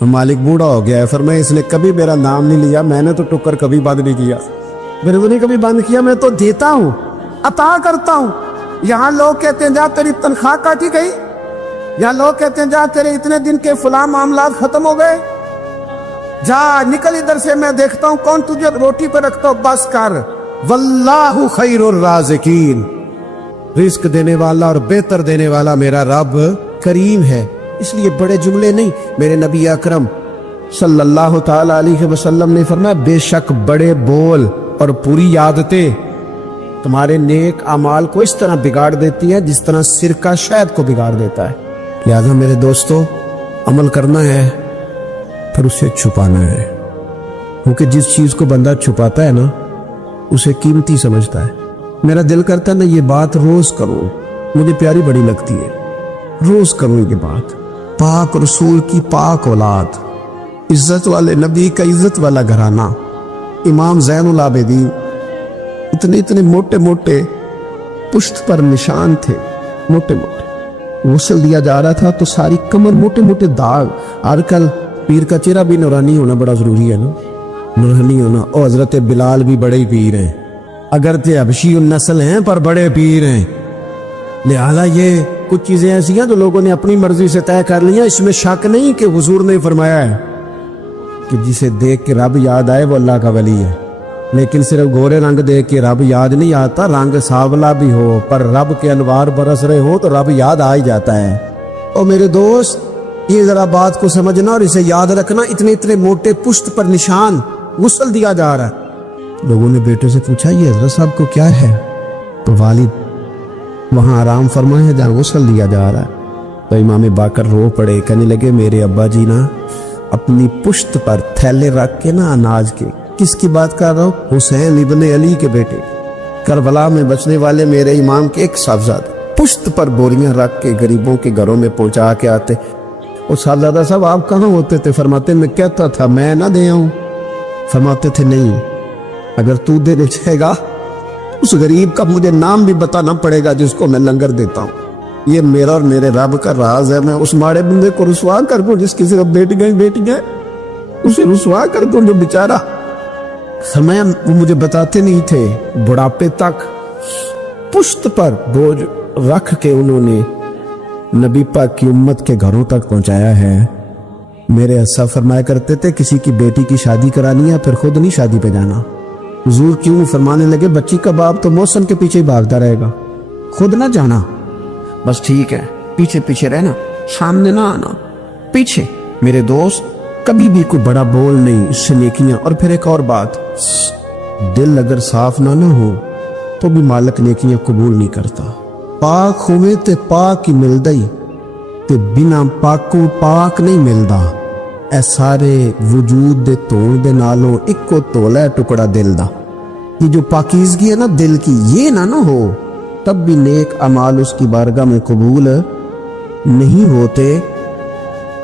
مالک بوڑھا ہو گیا ہے، فرمایا اس نے کبھی میرا نام نہیں لیا، میں نے تو ٹکر کبھی بند نہیں کیا، میں نے تو نہیں کبھی بند کیا، میں تو دیتا ہوں، عطا کرتا ہوں۔ یہاں لوگ کہتے ہیں جا تیری تنخواہ کاٹی گئی، یہاں لوگ کہتے ہیں جا تیرے اتنے دن کے فلاں معاملات ختم ہو گئے، جا نکل ادھر سے، میں دیکھتا ہوں کون تجھے روٹی پہ رکھتا ہوں، بس کر، واللہ خیر الرازقین، رزق دینے والا اور بہتر دینے والا میرا رب کریم ہے۔ اس لیے بڑے جملے نہیں، میرے نبی اکرم صلی اللہ تعالی علیہ وسلم نے فرمایا بے شک بڑے بول اور پوری عادتیں تمہارے نیک اعمال کو اس طرح بگاڑ دیتی ہیں جس طرح سرکہ شہد کو بگاڑ دیتا ہے۔ لہذا میرے دوستو، عمل کرنا ہے پھر اسے چھپانا ہے، کیونکہ جس چیز کو بندہ چھپاتا ہے نا اسے قیمتی سمجھتا ہے۔ میرا دل کرتا ہے میں یہ بات روز کروں، مجھے پیاری بڑی لگتی ہے، روز کروں یہ بات۔ پاک رسول کی پاک اولاد، عزت والے نبی کا عزت والا گھرانہ، امام زین العابدین، اتنے موٹے موٹے پشت پر نشان تھے، موٹے موٹے، غسل دیا جا رہا تھا تو ساری کمر موٹے موٹے داغ۔ آج کل پیر کا چہرہ بھی نورانی ہونا بڑا ضروری ہے نا، نورانی ہونا۔ اور حضرت بلال بھی بڑے پیر ہیں، اگرچہ حبشی النسل ہیں پر بڑے پیر ہیں۔ لہذا یہ کچھ چیزیں ایسی ہیں جو لوگوں نے اپنی مرضی سے طے کر لی ہیں، اس میں شک نہیں کہ حضور نے فرمایا ہے کہ جسے دیکھ کے رب یاد آئے وہ اللہ کا ولی ہے۔ لیکن صرف گورے رنگ دیکھ کے رب یاد نہیں آتا، رنگ سانولا بھی ہو پر رب کے انوار برس رہے ہو تو رب یاد آ ہی جاتا ہے۔ اور میرے دوست، یہ ذرا بات کو سمجھنا اور اسے یاد رکھنا، اتنے موٹے پشت پر نشان، غسل دیا جا رہا ہے۔ لوگوں نے بیٹے سے پوچھا یہ حضرت صاحب کو کیا ہے؟ تو والد وہاں آرام فرما ہے جہاں غسل دیا جا رہا ہے۔ تو امام باقر رو پڑے، کہنے لگے میرے ابا جی نا اپنی پشت پر تھیلے رکھ کے نا اناج کے، کس کی بات کر رہا ہوں؟ حسین ابن علی کے بیٹے، کربلا میں بچنے والے میرے امام کے ایک صاحبزادے، پشت پر بوریاں رکھ کے غریبوں کے گھروں میں پہنچا کے آتے۔ اور صاحبزادہ صاحب آپ کہاں ہوتے تھے؟ فرماتے میں کہتا تھا میں نہ دے آؤں، فرماتے تھے نہیں، اگر تو دینے چاہے گا اس غریب کا مجھے نام بھی بتانا پڑے گا جس کو میں لنگر دیتا ہوں۔ یہ میرا اور میرے رب کا راز ہے، میں اس ماڑے بندے کو رسوا کر دوں جس کی صرف بیٹیاں اسے رسوا کر دوں جو بیچارہ فرمایا وہ مجھے بتاتے نہیں تھے، بڑھاپے تک پشت پر بوجھ رکھ کے انہوں نے نبی پاک کی امت کے گھروں تک پہنچایا ہے۔ میرے اسا فرمایا کرتے تھے کسی کی بیٹی کی شادی کرانی ہے پھر خود نہیں شادی پہ جانا۔ حضور کیوں؟ فرمانے لگے بچی کا باپ تو موسم کے پیچھے ہی بھاگتا رہے گا، خود نہ جانا، بس ٹھیک ہے پیچھے پیچھے رہنا، سامنے نہ آنا، پیچھے۔ میرے دوست، کبھی بھی کوئی بڑا بول نہیں، اس سے نیکیاں۔ اور پھر ایک اور بات، دل اگر صاف نہ ہو تو بھی مالک نیکیاں قبول نہیں کرتا۔ پاک ہوئے تے پاک ہی ملدا ہی تے بنا پاکوں پاک نہیں ملدا۔ اے سارے وجود دے تون دے نالوں اکو تولا ٹکڑا دل دا۔ یہ جو پاکیزگی ہے نا دل کی، یہ نہ ہو تب بھی نیک اعمال اس کی بارگاہ میں قبول نہیں ہوتے۔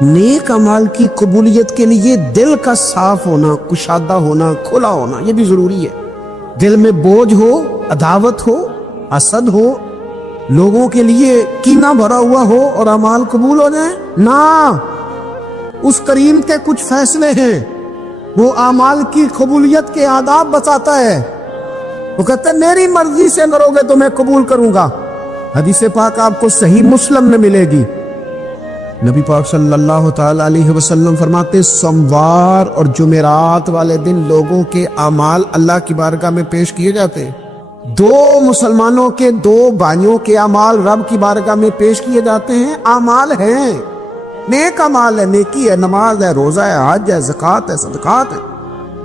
نیک اعمال کی قبولیت کے لیے دل کا صاف ہونا، کشادہ ہونا، کھلا ہونا یہ بھی ضروری ہے۔ دل میں بوجھ ہو، عداوت ہو، حسد ہو، لوگوں کے لیے کینہ بھرا ہوا ہو اور اعمال قبول ہو جائیں نہ۔ اس کریم کے کچھ فیصلے ہیں، وہ اعمال کی قبولیت کے آداب بتاتا ہے۔ وہ کہتا ہے میری مرضی سے کرو گے تو میں قبول کروں گا۔ حدیث پاک آپ کو صحیح مسلم میں ملے گی، نبی پاک صلی اللہ تعالی علیہ وسلم فرماتے سوموار اور جمعرات والے دن لوگوں کے اعمال اللہ کی بارگاہ میں پیش کیے جاتے ہیں۔ دو مسلمانوں کے دو بھائیوں کے اعمال رب کی بارگاہ میں پیش کیے جاتے ہیں، اعمال ہیں، نیک اعمال ہے، نیکی ہے، نماز ہے، روزہ ہے، حج ہے، زکوٰۃ ہے، صدقات ہے،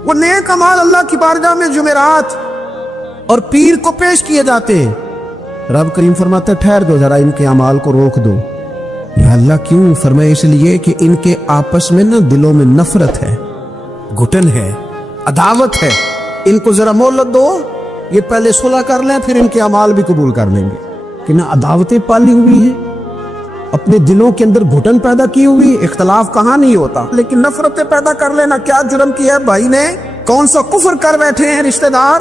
وہ نیک اعمال اللہ کی بارگاہ میں جمعرات اور پیر کو پیش کیے جاتے ہیں۔ رب کریم فرماتا ہے ٹھہر دو ذرا، ان کے اعمال کو روک دو۔ یا اللہ کیوں؟ فرمائے اس لیے کہ ان کے آپس میں نا دلوں میں نفرت ہے، گھٹن ہے، عداوت ہے، ان کو ذرا مہلت دو، یہ پہلے صلح کر لیں پھر ان کے اعمال بھی قبول کر لیں گے۔ کہ نہ عداوتیں پالی ہوئی ہیں، اپنے دلوں کے اندر گھٹن پیدا کی ہوئی، اختلاف کہاں نہیں ہوتا لیکن نفرتیں پیدا کر لینا۔ کیا جرم کیا ہے بھائی نے؟ کون سا کفر کر بیٹھے ہیں رشتہ دار؟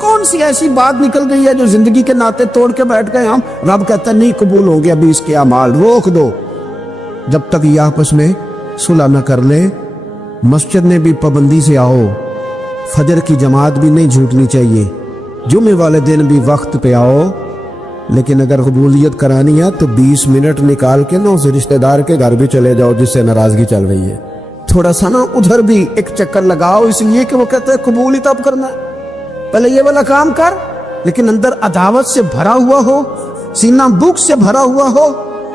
کون سی ایسی بات نکل گئی ہے جو زندگی کے ناطے توڑ کے بیٹھ گئے ہم؟ رب کہتا ہے نہیں قبول ہوں گے ابھی اس کے اعمال، روک دو جب تک یہ آپس میں صلح نہ کر لے۔ مسجد میں بھی پابندی سے آؤ، فجر کی جماعت بھی نہیں جھوٹنی چاہیے، جمعے والے دن بھی وقت پہ آؤ، لیکن اگر قبولیت کرانی ہے تو 20 منٹ نکال کے نا اس رشتہ دار کے گھر بھی چلے جاؤ جس سے ناراضگی چل رہی ہے، تھوڑا سا نا ادھر بھی ایک چکر لگاؤ، اس لیے کہ وہ کہتے ہیں قبول ہی تب کرنا ہے، پہلے یہ والا کام کر، لیکن اندر عداوت سے بھرا ہوا ہو، سینہ بھوک سے بھرا ہوا ہو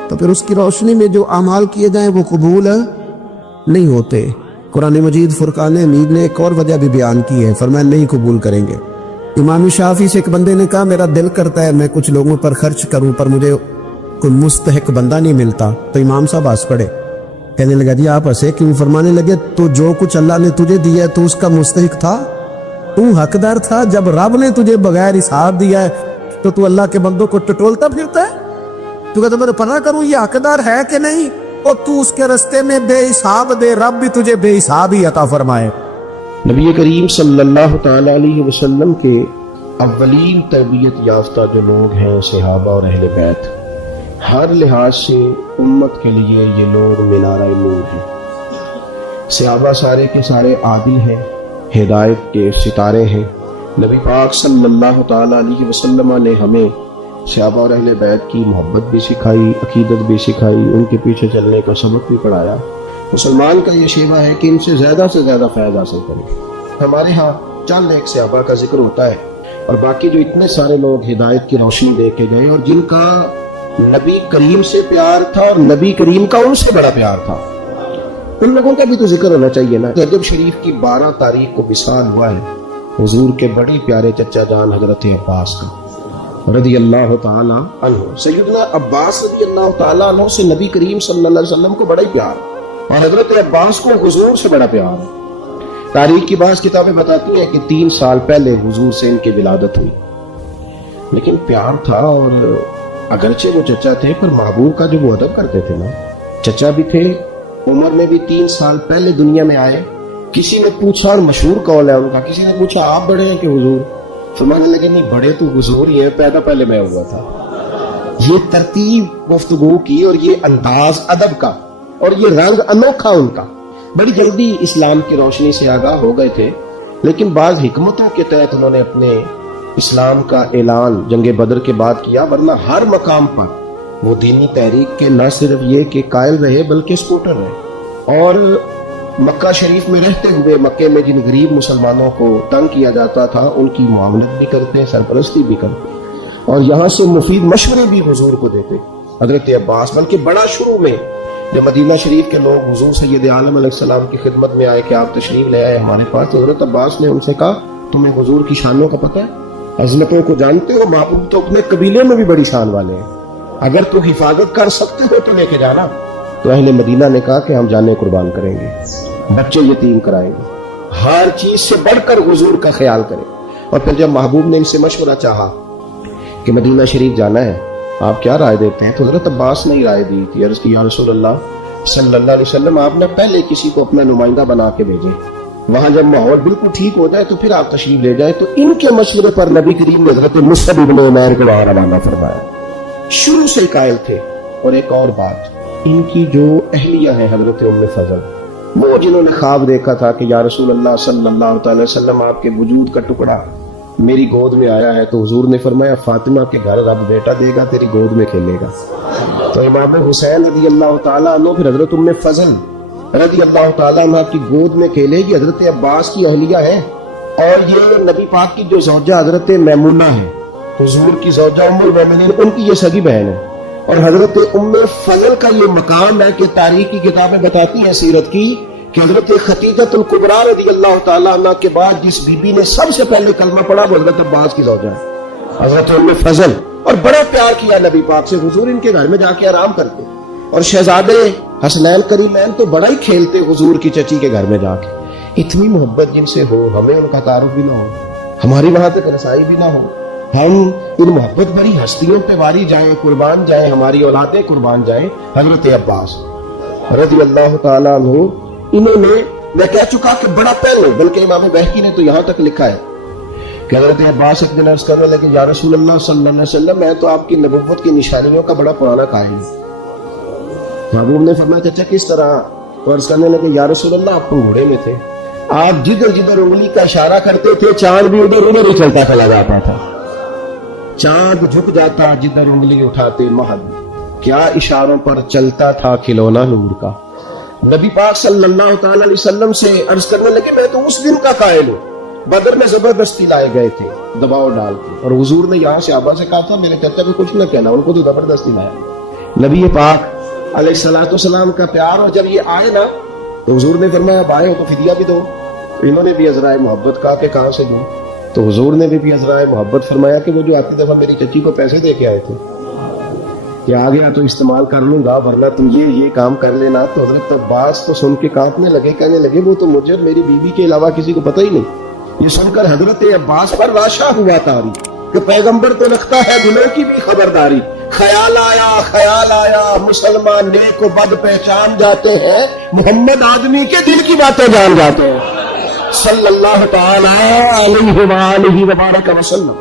تو پھر اس کی روشنی میں جو اعمال کیے جائیں وہ قبول نہیں ہوتے۔ قرآن مجید فرقان حمید نے ایک اور وجہ بھی بیان کی ہے، فرمایا نہیں قبول کریں گے۔ امام شافعی سے ایک بندے نے کہا میرا دل کرتا ہے میں کچھ لوگوں پر خرچ کروں پر مجھے کوئی مستحق بندہ نہیں ملتا، تو امام صاحب ہنس پڑے، کہنے لگا جی آپ ہنسے کیوں؟ فرمانے لگے تو جو کچھ اللہ نے تجھے دیا ہے تو اس کا مستحق تھا، تو حقدار تھا؟ جب رب نے تجھے بغیر حساب دیا ہے تو تو اللہ کے بندوں کو ٹٹولتا پھرتا ہے؟ تو کہتا میں پتہ کروں یہ حقدار ہے کہ نہیں، اور تو اس کے رستے میں بے حساب دے، رب بھی تجھے بے حساب ہی عطا فرمائے۔ نبی کریم صلی اللہ تعالی علیہ وسلم کے اولین تربیت یافتہ جو لوگ ہیں صحابہ اور اہل بیت، ہر لحاظ سے امت کے لیے یہ لوگ مینارہ نور ہیں۔ صحابہ سارے کے سارے عادل ہیں، ہدایت کے ستارے ہیں۔ نبی پاک صلی اللہ تعالی علیہ وسلم نے ہمیں صحابہ اور اہل بیت کی محبت بھی سکھائی، عقیدت بھی سکھائی، ان کے پیچھے چلنے کا سبق بھی پڑھایا۔ مسلمان کا یہ شیوہ ہے کہ ان سے زیادہ فیض حاصل کریں۔ ہمارے ہاں چند ایک صحابہ کا ذکر ہوتا ہے اور باقی جو اتنے سارے لوگ ہدایت کی روشنی دے کے گئے اور جن کا نبی کریم سے پیار تھا اور نبی کریم کا ان سے بڑا پیار تھا، ان لوگوں کا بھی تو ذکر ہونا چاہیے نا۔ رجب شریف کی 12 تاریخ کو وصال ہوا ہے حضور کے بڑے پیارے چچا جان حضرت عباس کا رضی اللہ تعالی عنہ۔ سیدنا عباس رضی اللہ تعالی عنہ سے نبی کریم صلی اللہ علیہ وسلم کو بڑا ہی پیار اور حضرت عباس کو حضور سے بڑا پیار ہے۔ تاریخ کی بعض کتابیں بتاتی ہیں کہ 3 سال پہلے حضور سے ان کی ولادت ہوئی، لیکن پیار تھا۔ اور اگرچہ وہ چچا تھے پر محبوب کا جو وہ ادب کرتے تھے نا، چچا بھی تھے، عمر میں بھی 3 سال پہلے دنیا میں آئے۔ کسی نے پوچھا، اور مشہور قول ہے ان کا، کسی نے پوچھا آپ بڑے ہیں کہ حضور؟ فرمانے لگے نہیں، بڑے تو حضور ہی ہیں، پیدا پہلے میں ہوا تھا۔ یہ ترتیب گفتگو کی اور یہ انداز ادب کا اور یہ رنگ انوکھا ان کا، بڑی جلدی اسلام کی روشنی سے آگاہ ہو گئے تھے، لیکن بعض حکمتوں کے تحت انہوں نے اپنے اسلام کا اعلان جنگ بدر کے بعد کیا، ورنہ ہر مقام پر وہ دینی تحریک کے نہ صرف یہ کہ قائل رہے بلکہ سپورٹر رہے۔ اور مکہ شریف میں رہتے ہوئے مکے میں جن غریب مسلمانوں کو تنگ کیا جاتا تھا ان کی معاونت بھی کرتے، سرپرستی بھی کرتے، اور یہاں سے مفید مشورے بھی حضور کو دیتے حضرت عباس۔ بلکہ بڑا شروع میں جب مدینہ شریف کے لوگ حضور سید عالم علیہ السلام کی خدمت میں آئے کہ آپ تشریف لے آئے ہمارے پاس، تو حضرت عباس نے ان سے کہا تمہیں حضور کی شانوں کا پتہ ہے، عظمتوں کو جانتے ہو؟ محبوب تو اپنے قبیلے میں بھی بڑی شان والے ہیں، اگر تو حفاظت کر سکتے ہو تو لے کے جانا۔ تو اہل مدینہ نے کہا کہ ہم جانیں قربان کریں گے، بچے یتیم کرائیں گے، ہر چیز سے بڑھ کر حضور کا خیال کریں۔ اور پھر جب محبوب نے ان سے مشورہ چاہا کہ مدینہ شریف جانا ہے، آپ کیا رائے دیتے ہیں؟ تو حضرت عباس نے رائے دی تھی، عرض کی یا رسول اللہ صلی اللہ علیہ وسلم آپ نے پہلے کسی کو اپنا نمائندہ بنا کے بھیجے، وہاں جب ماحول بالکل ٹھیک ہو جائے تو پھر آپ تشریف لے جائیں۔ تو ان کے مشورے پر نبی کریم نے حضرت مصعب ابن عمیر کو وہاں روانہ فرمایا۔ شروع سے قائل تھے۔ اور ایک اور بات، ان کی جو اہلیہ ہے حضرت ام فضل، وہ جنہوں نے خواب دیکھا تھا کہ یا رسول اللہ صلی اللہ تعالی وسلم آپ کے وجود کا ٹکڑا میری گود میں آیا ہے، تو حضور نے فرمایا فاطمہ کے گھر رب بیٹا دے گا، تیری گود میں کھیلے گا۔ تو امام حسین رضی اللہ تعالیٰ عنہ پھر حضرت ام فضل رضی اللہ تعالیٰ عنہ کی گود میں کھیلے. یہ حضرت عباس کی اہلیہ ہے اور یہ نبی پاک کی جو زوجہ حضرت میمونہ ہے, حضور کی زوجہ ام المومنین, ان کی یہ سگی بہن ہے. اور حضرت ام فضل کا یہ مقام ہے کہ تاریخ کی کتابیں بتاتی ہیں سیرت کی کہ حضرت خدیجہ الکبریٰ رضی اللہ تعالیٰ عنہ کے بعد جس بی بی نے سب سے پہلے کلمہ پڑھا وہ حضرت عباس کی زوجہ ہے, حضرت ام فضل. اور بڑا پیار کیا نبی پاک سے, حضور ان کے گھر میں جا کے آرام کرتے. اور شہزادے حسنین کریمین تو بڑا ہی کھیلتے حضور کی چچی کے گھر میں جا کے. اتنی محبت جن سے ہو, ہمیں ان کا تعارف بھی نہ ہو, ہماری وہاں تک رسائی بھی نہ ہو, ہم ان محبت بھری ہستیوں پہ واری جائیں, قربان جائیں, ہماری اولادیں قربان جائیں. حضرت عباس رضی اللہ تعالیٰ عنہ, انہوں نے, میں کہہ چکا کہ بڑا پہلے, بلکہ امام بہقی نے تو یہاں تک لکھا ہے کہ حضرت عباس ایک دن عرض کرنے لگے, یا رسول اللہ صلی اللہ علیہ وسلم, میں تو آپ کی نبوت کی نشانیوں کا بڑا پرانا قائل ہوں. محبوب نے فرمایا چچا کس طرح؟ تو عرض کرنے لگے, یا رسول اللہ آپ تو گھوڑے میں تھے, آپ جدھر جدھر انگلی کا اشارہ کرتے تھے چاند بھی ادھر ادھر ہی چلتا چلا جاتا تھا, چاند جھک جاتا جدھر انگلی اٹھاتے محض, کیا اشاروں پر چلتا تھا کھلونا نور کا. نبی پاک صلی اللہ تعالی علیہ وسلم سے عرض کرنے لگے, میں تو اس دن کا قائل ہوں, بدر میں زبردستی لائے گئے تھے دباؤ ڈال کے, اور حضور نے یہاں سے آبا سے کہا تھا میرے چچا کو کچھ نہ کہنا, ان کو تو زبردستی لایا. نبی پاک علیہ الصلوۃ والسلام کا پیار, اور جب یہ آئے نا تو حضور نے فرمایا اب آئے ہو تو فدیہ بھی دو. انہوں نے بھی عذرائے محبت کہا کہ کہاں سے دوں, تو حضور نے بھی عذرائے محبت فرمایا کہ وہ جو آتی دفعہ میری چچی کو پیسے دے کے آئے تھے کہ آ گیا تو استعمال کر لوں گا, ورنہ تم یہ کام کر لینا. تو حضرت عباس کو سن کے کانپنے لگے, کہنے لگے وہ تو مجھے اور میری بیوی کے علاوہ کسی کو پتہ ہی نہیں. یہ سن کر حضرت عباس پر راشا ہوا تاری کہ پیغمبر تو رکھتا ہے دلوں کی بھی خبرداری. خیال آیا مسلمان نیک و بد پہچان جاتے ہیں, محمد آدمی کے دل کی باتیں جان جاتے ہیں صلی اللہ تعالی علیہ وآلہ وبارک وسلم.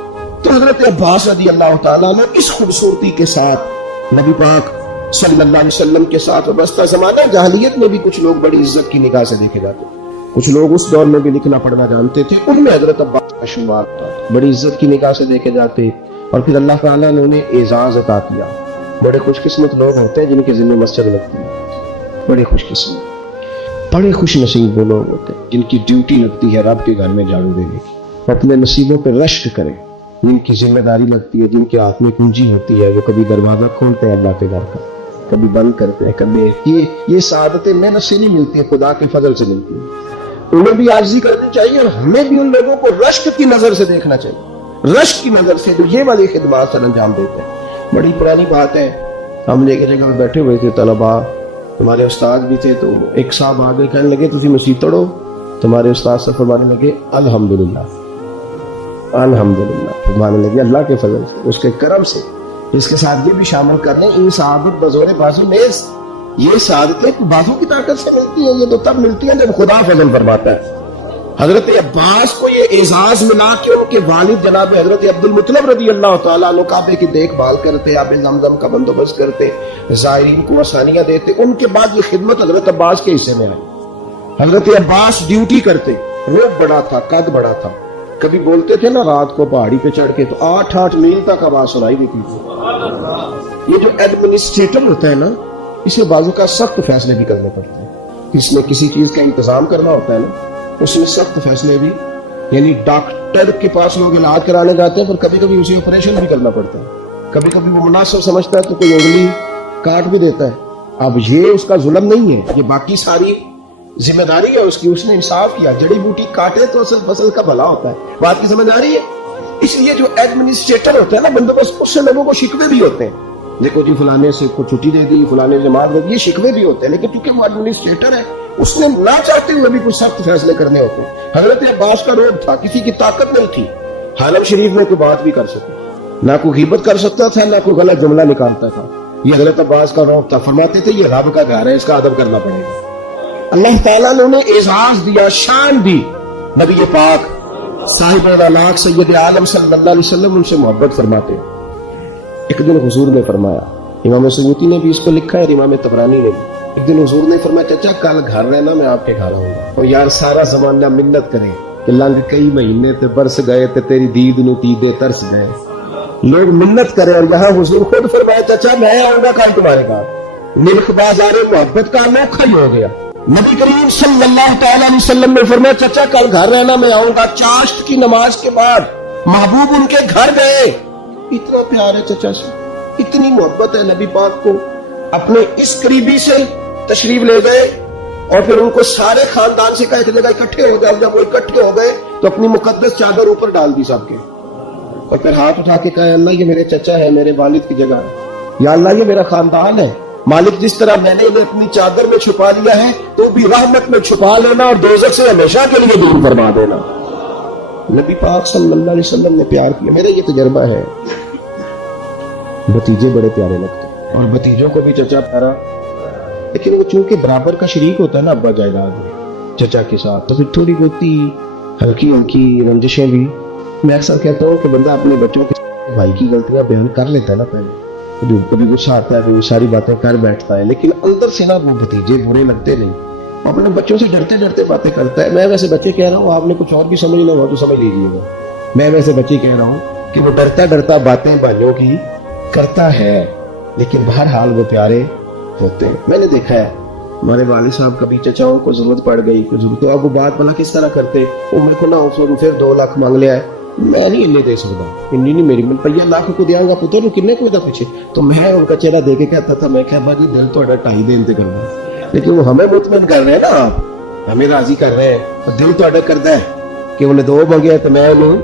تو حضرت عباس رضی اللہ تعالیٰ نے اس خوبصورتی کے ساتھ نبی پاک صلی اللہ علیہ وسلم کے ساتھ وابستہ زمانہ جاہلیت میں بھی کچھ لوگ بڑی عزت کی نگاہ سے دیکھے جاتے, کچھ لوگ اس دور میں بھی لکھنا پڑھنا جانتے تھے, ان میں حضرت عباس کا شمار تھا, بڑی عزت کی نگاہ سے دیکھے جاتے. اور پھر اللہ تعالیٰ نے انہیں اعزاز عطا کیا. بڑے خوش قسمت لوگ ہوتے ہیں جن کے ذمہ مسجد لگتی ہے, بڑے خوش قسمت, بڑے خوش نصیب وہ لوگ ہوتے ہیں جن کی ڈیوٹی لگتی ہے رب کے گھر میں جھاڑو دینے کی, اپنے نصیبوں پہ رشک کریں, جن کی ذمہ داری لگتی ہے, جن کے ہاتھ میں کنجی ہوتی ہے, وہ کبھی دروازہ کھولتے ہیں اللہ کے گھر کا, کبھی بند کرتے ہیں, کبھی یہ سعادتیں محنت سے نہیں ملتی ہیں, خدا کے فضل سے ملتی ہیں. انہیں بھی عاجزی کرنی چاہیے, اور ہمیں بھی ان لوگوں کو رشک کی نظر سے دیکھنا چاہیے, رشک کی نظر سے جو یہ والی خدمات سر انجام دیتے ہیں. بڑی پرانی بات ہے, ہم ایک جگہ میں بیٹھے ہوئے تھے, طلباء, ہمارے استاد بھی تھے, تو ایک صاحب آگے کہنے لگے تسی مسیح توڑو, تمہارے استاد سے فرمانے لگے الحمدللہ, الحمدللہ, فرمانے لگے اللہ کے فضل سے, اس کے کرم سے. اس کے ساتھ یہ بھی شامل کر لیں, ان سعادت بزور بازو نیز, یہ سعادتیں بازو کی طاقت سے ملتی ہیں, یہ تو تب ملتی ہیں جب خدا فضل فرماتا ہے. حضرت عباس کو یہ اعزاز ملا کہ ان کے والد جناب حضرت عبد المطلب رضی اللہ تعالیٰ عنہ کعبے کی دیکھ بھال کرتے, آب زمزم کا بندوبست کرتے, زائرین کو آسانیاں دیتے. ان کے بعد یہ خدمت حضرت عباس کے حصے میں آئی. حضرت عباس ڈیوٹی کرتے, روپ بڑا تھا, قد بڑا تھا, کبھی بولتے تھے نا رات کو پہاڑی پہ چڑھ کے تو 8 میل تک آواز سنائی دیتی تھی. یہ جو ایڈمنسٹریٹر ہوتا ہے نا, اسے بازو کا سخت فیصلے بھی کرنے پڑتے ہیں. اس میں کسی چیز کا انتظام کرنا ہوتا ہے نا, اس میں سخت فیصلے بھی, یعنی ڈاکٹر کے پاس لوگ علاج کرانے جاتے ہیں, پر کبھی کبھی اسے آپریشن بھی کرنا پڑتا ہے, کبھی کبھی وہ مناسب سمجھتا ہے تو کوئی انگلی کاٹ بھی دیتا ہے. اب یہ اس کا ظلم نہیں ہے, یہ باقی ساری ذمہ داری ہے اس کی, اس نے انصاف کیا. جڑی بوٹی کاٹے تو اصل فصل کا بھلا ہوتا ہے, بات کی ذمہ داری ہے. اس لیے جو ایڈمنسٹریٹر ہوتا ہے نا بندوبست, اس سے لوگوں کو شکوے بھی ہوتے ہیں, دیکھو جی فلانے سے کو چھٹی دے دی, فلانے سے مار دے دی, یہ شکوے بھی ہوتے ہیں. لیکن چونکہ وہ ایڈمنسٹریٹر ہے, اس نے نہ چاہتے ہوئے بھی کچھ سخت فیصلے کرنے ہوتے ہیں. حضرت عباس کا روب تھا, کسی کی طاقت نہیں تھی حرم شریف میں کوئی بات بھی کر سکے, نہ کوئی غیبت کر سکتا تھا, نہ کوئی غلط جملہ نکالتا تھا. یہ حضرت عباس کا روب تھا. فرماتے تھے یہ رب کا گھر ہے, اس کا ادب کرنا پڑے گا. اللہ تعالیٰ نے انہیں اعزاز دیا, شان دی. نبی پاک صاحب الاخلاق سید عالم صلی اللہ علیہ وسلم ان سے محبت فرماتے. ایک دن حضور نے فرمایا, امام سیوطی نے بھی اس کو لکھا ہے, امام طبرانی نے بھی, ایک دن حضور نے فرمایا چچا کل گھر رہنا, میں آپ کے گھر آؤں گا. اور یار سارا زمانہ منت کرے کہ لنگ کئی مہینے تے برس گئے تے تیری دید نو تیدے ترس گئے. لوگ منت کرے اور یہاں حضور خود فرمائے چچا میں آؤں گا کل تمہارے گھر، ملک بازار محبت کا انوکھا ہی ہو گیا۔ نبی کریم صلی اللہ تعالی علیہ وسلم نے فرمایا چچا کل گھر رہنا، میں آؤں گا۔ چاشت کی نماز کے بعد محبوب ان کے گھر گئے، اتنا پیار ہے چچا سے، اتنی محبت ہے نبی پاک کو، اپنے اس قریبی سے تشریف لے گئے اور پھر ان کو سارے خاندان سے کہا ایک جگہ اکٹھے ہو گئے۔ جب وہ اکٹھے ہو گئے تو اپنی مقدس چادر اوپر ڈال دی سب کے، اور پھر ہاتھ اٹھا کے کہا اللہ یہ میرے چچا ہے، میرے والد کی جگہ ہے، یا اللہ یہ میرا خاندان ہے، مالک جس طرح میں نے انہیں اپنی چادر میں چھپا لیا ہے تو بھی رحمت میں چھپا لینا اور دوزخ سے ہمیشہ کے لیے دور فرما دینا۔ نبی پاک صلی اللہ علیہ وسلم نے پیار کیا۔ میرا یہ تجربہ ہے، بھتیجے بڑے پیارے لگتے ہیں اور بھتیجوں کو بھی چچا پیارا، لیکن وہ چونکہ برابر کا شریک ہوتا ہے نا ابا جائیداد میں چچا کے ساتھ، تو پھر تھوڑی بہتی ہلکی ہلکی رنجشیں بھی۔ میں اکثر کہتا ہوں کہ بندہ اپنے بچوں کے بھائی کی غلطیاں بیان کر لیتا ہے نا پہلے، کبھی غصہ آتا ہے کبھی ساری باتیں کر بیٹھتا ہے، لیکن اندر سے نا وہ بھتیجے برے لگتے نہیں، وہ اپنے بچوں سے ڈرتے ڈرتے باتیں کرتا ہے۔ میں ویسے بچے کہہ رہا ہوں، آپ نے کچھ اور بھی سمجھنا ہوا تو سمجھ لیجیے گا، میں ویسے بچے کہہ رہا ہوں کہ وہ ڈرتا ڈرتا باتیں بھائیوں کی کرتا ہے، لیکن بہرحال وہ پیارے ہوتے ہیں۔ میں نے دیکھا ہے ہمارے والد صاحب کبھی چچاؤں کو ضرورت پڑ گئی، کوئی ضرورت ہے، اب وہ بات بلا کس طرح کرتے، وہ میرے کو نہ پھر 2 لاکھ مانگ لیا ہے، میں نہیں انہیں دے سکتا، انہیں نہیں میری من پہ لاکھ کو دیاں گا پتر کنے کو دا پیچھے، تو میں ان کا چہرہ دے کے کہتا تھا میں کہ باجی دل تو 2.5 دن تے کرنا، لیکن وہ ہمیں مطمئن کر رہے ہیں نا، آپ ہمیں راضی کر رہے ہیں، دل تو اڈا کرتا ہے کہ انہیں 2 مانگے تو میں انہیں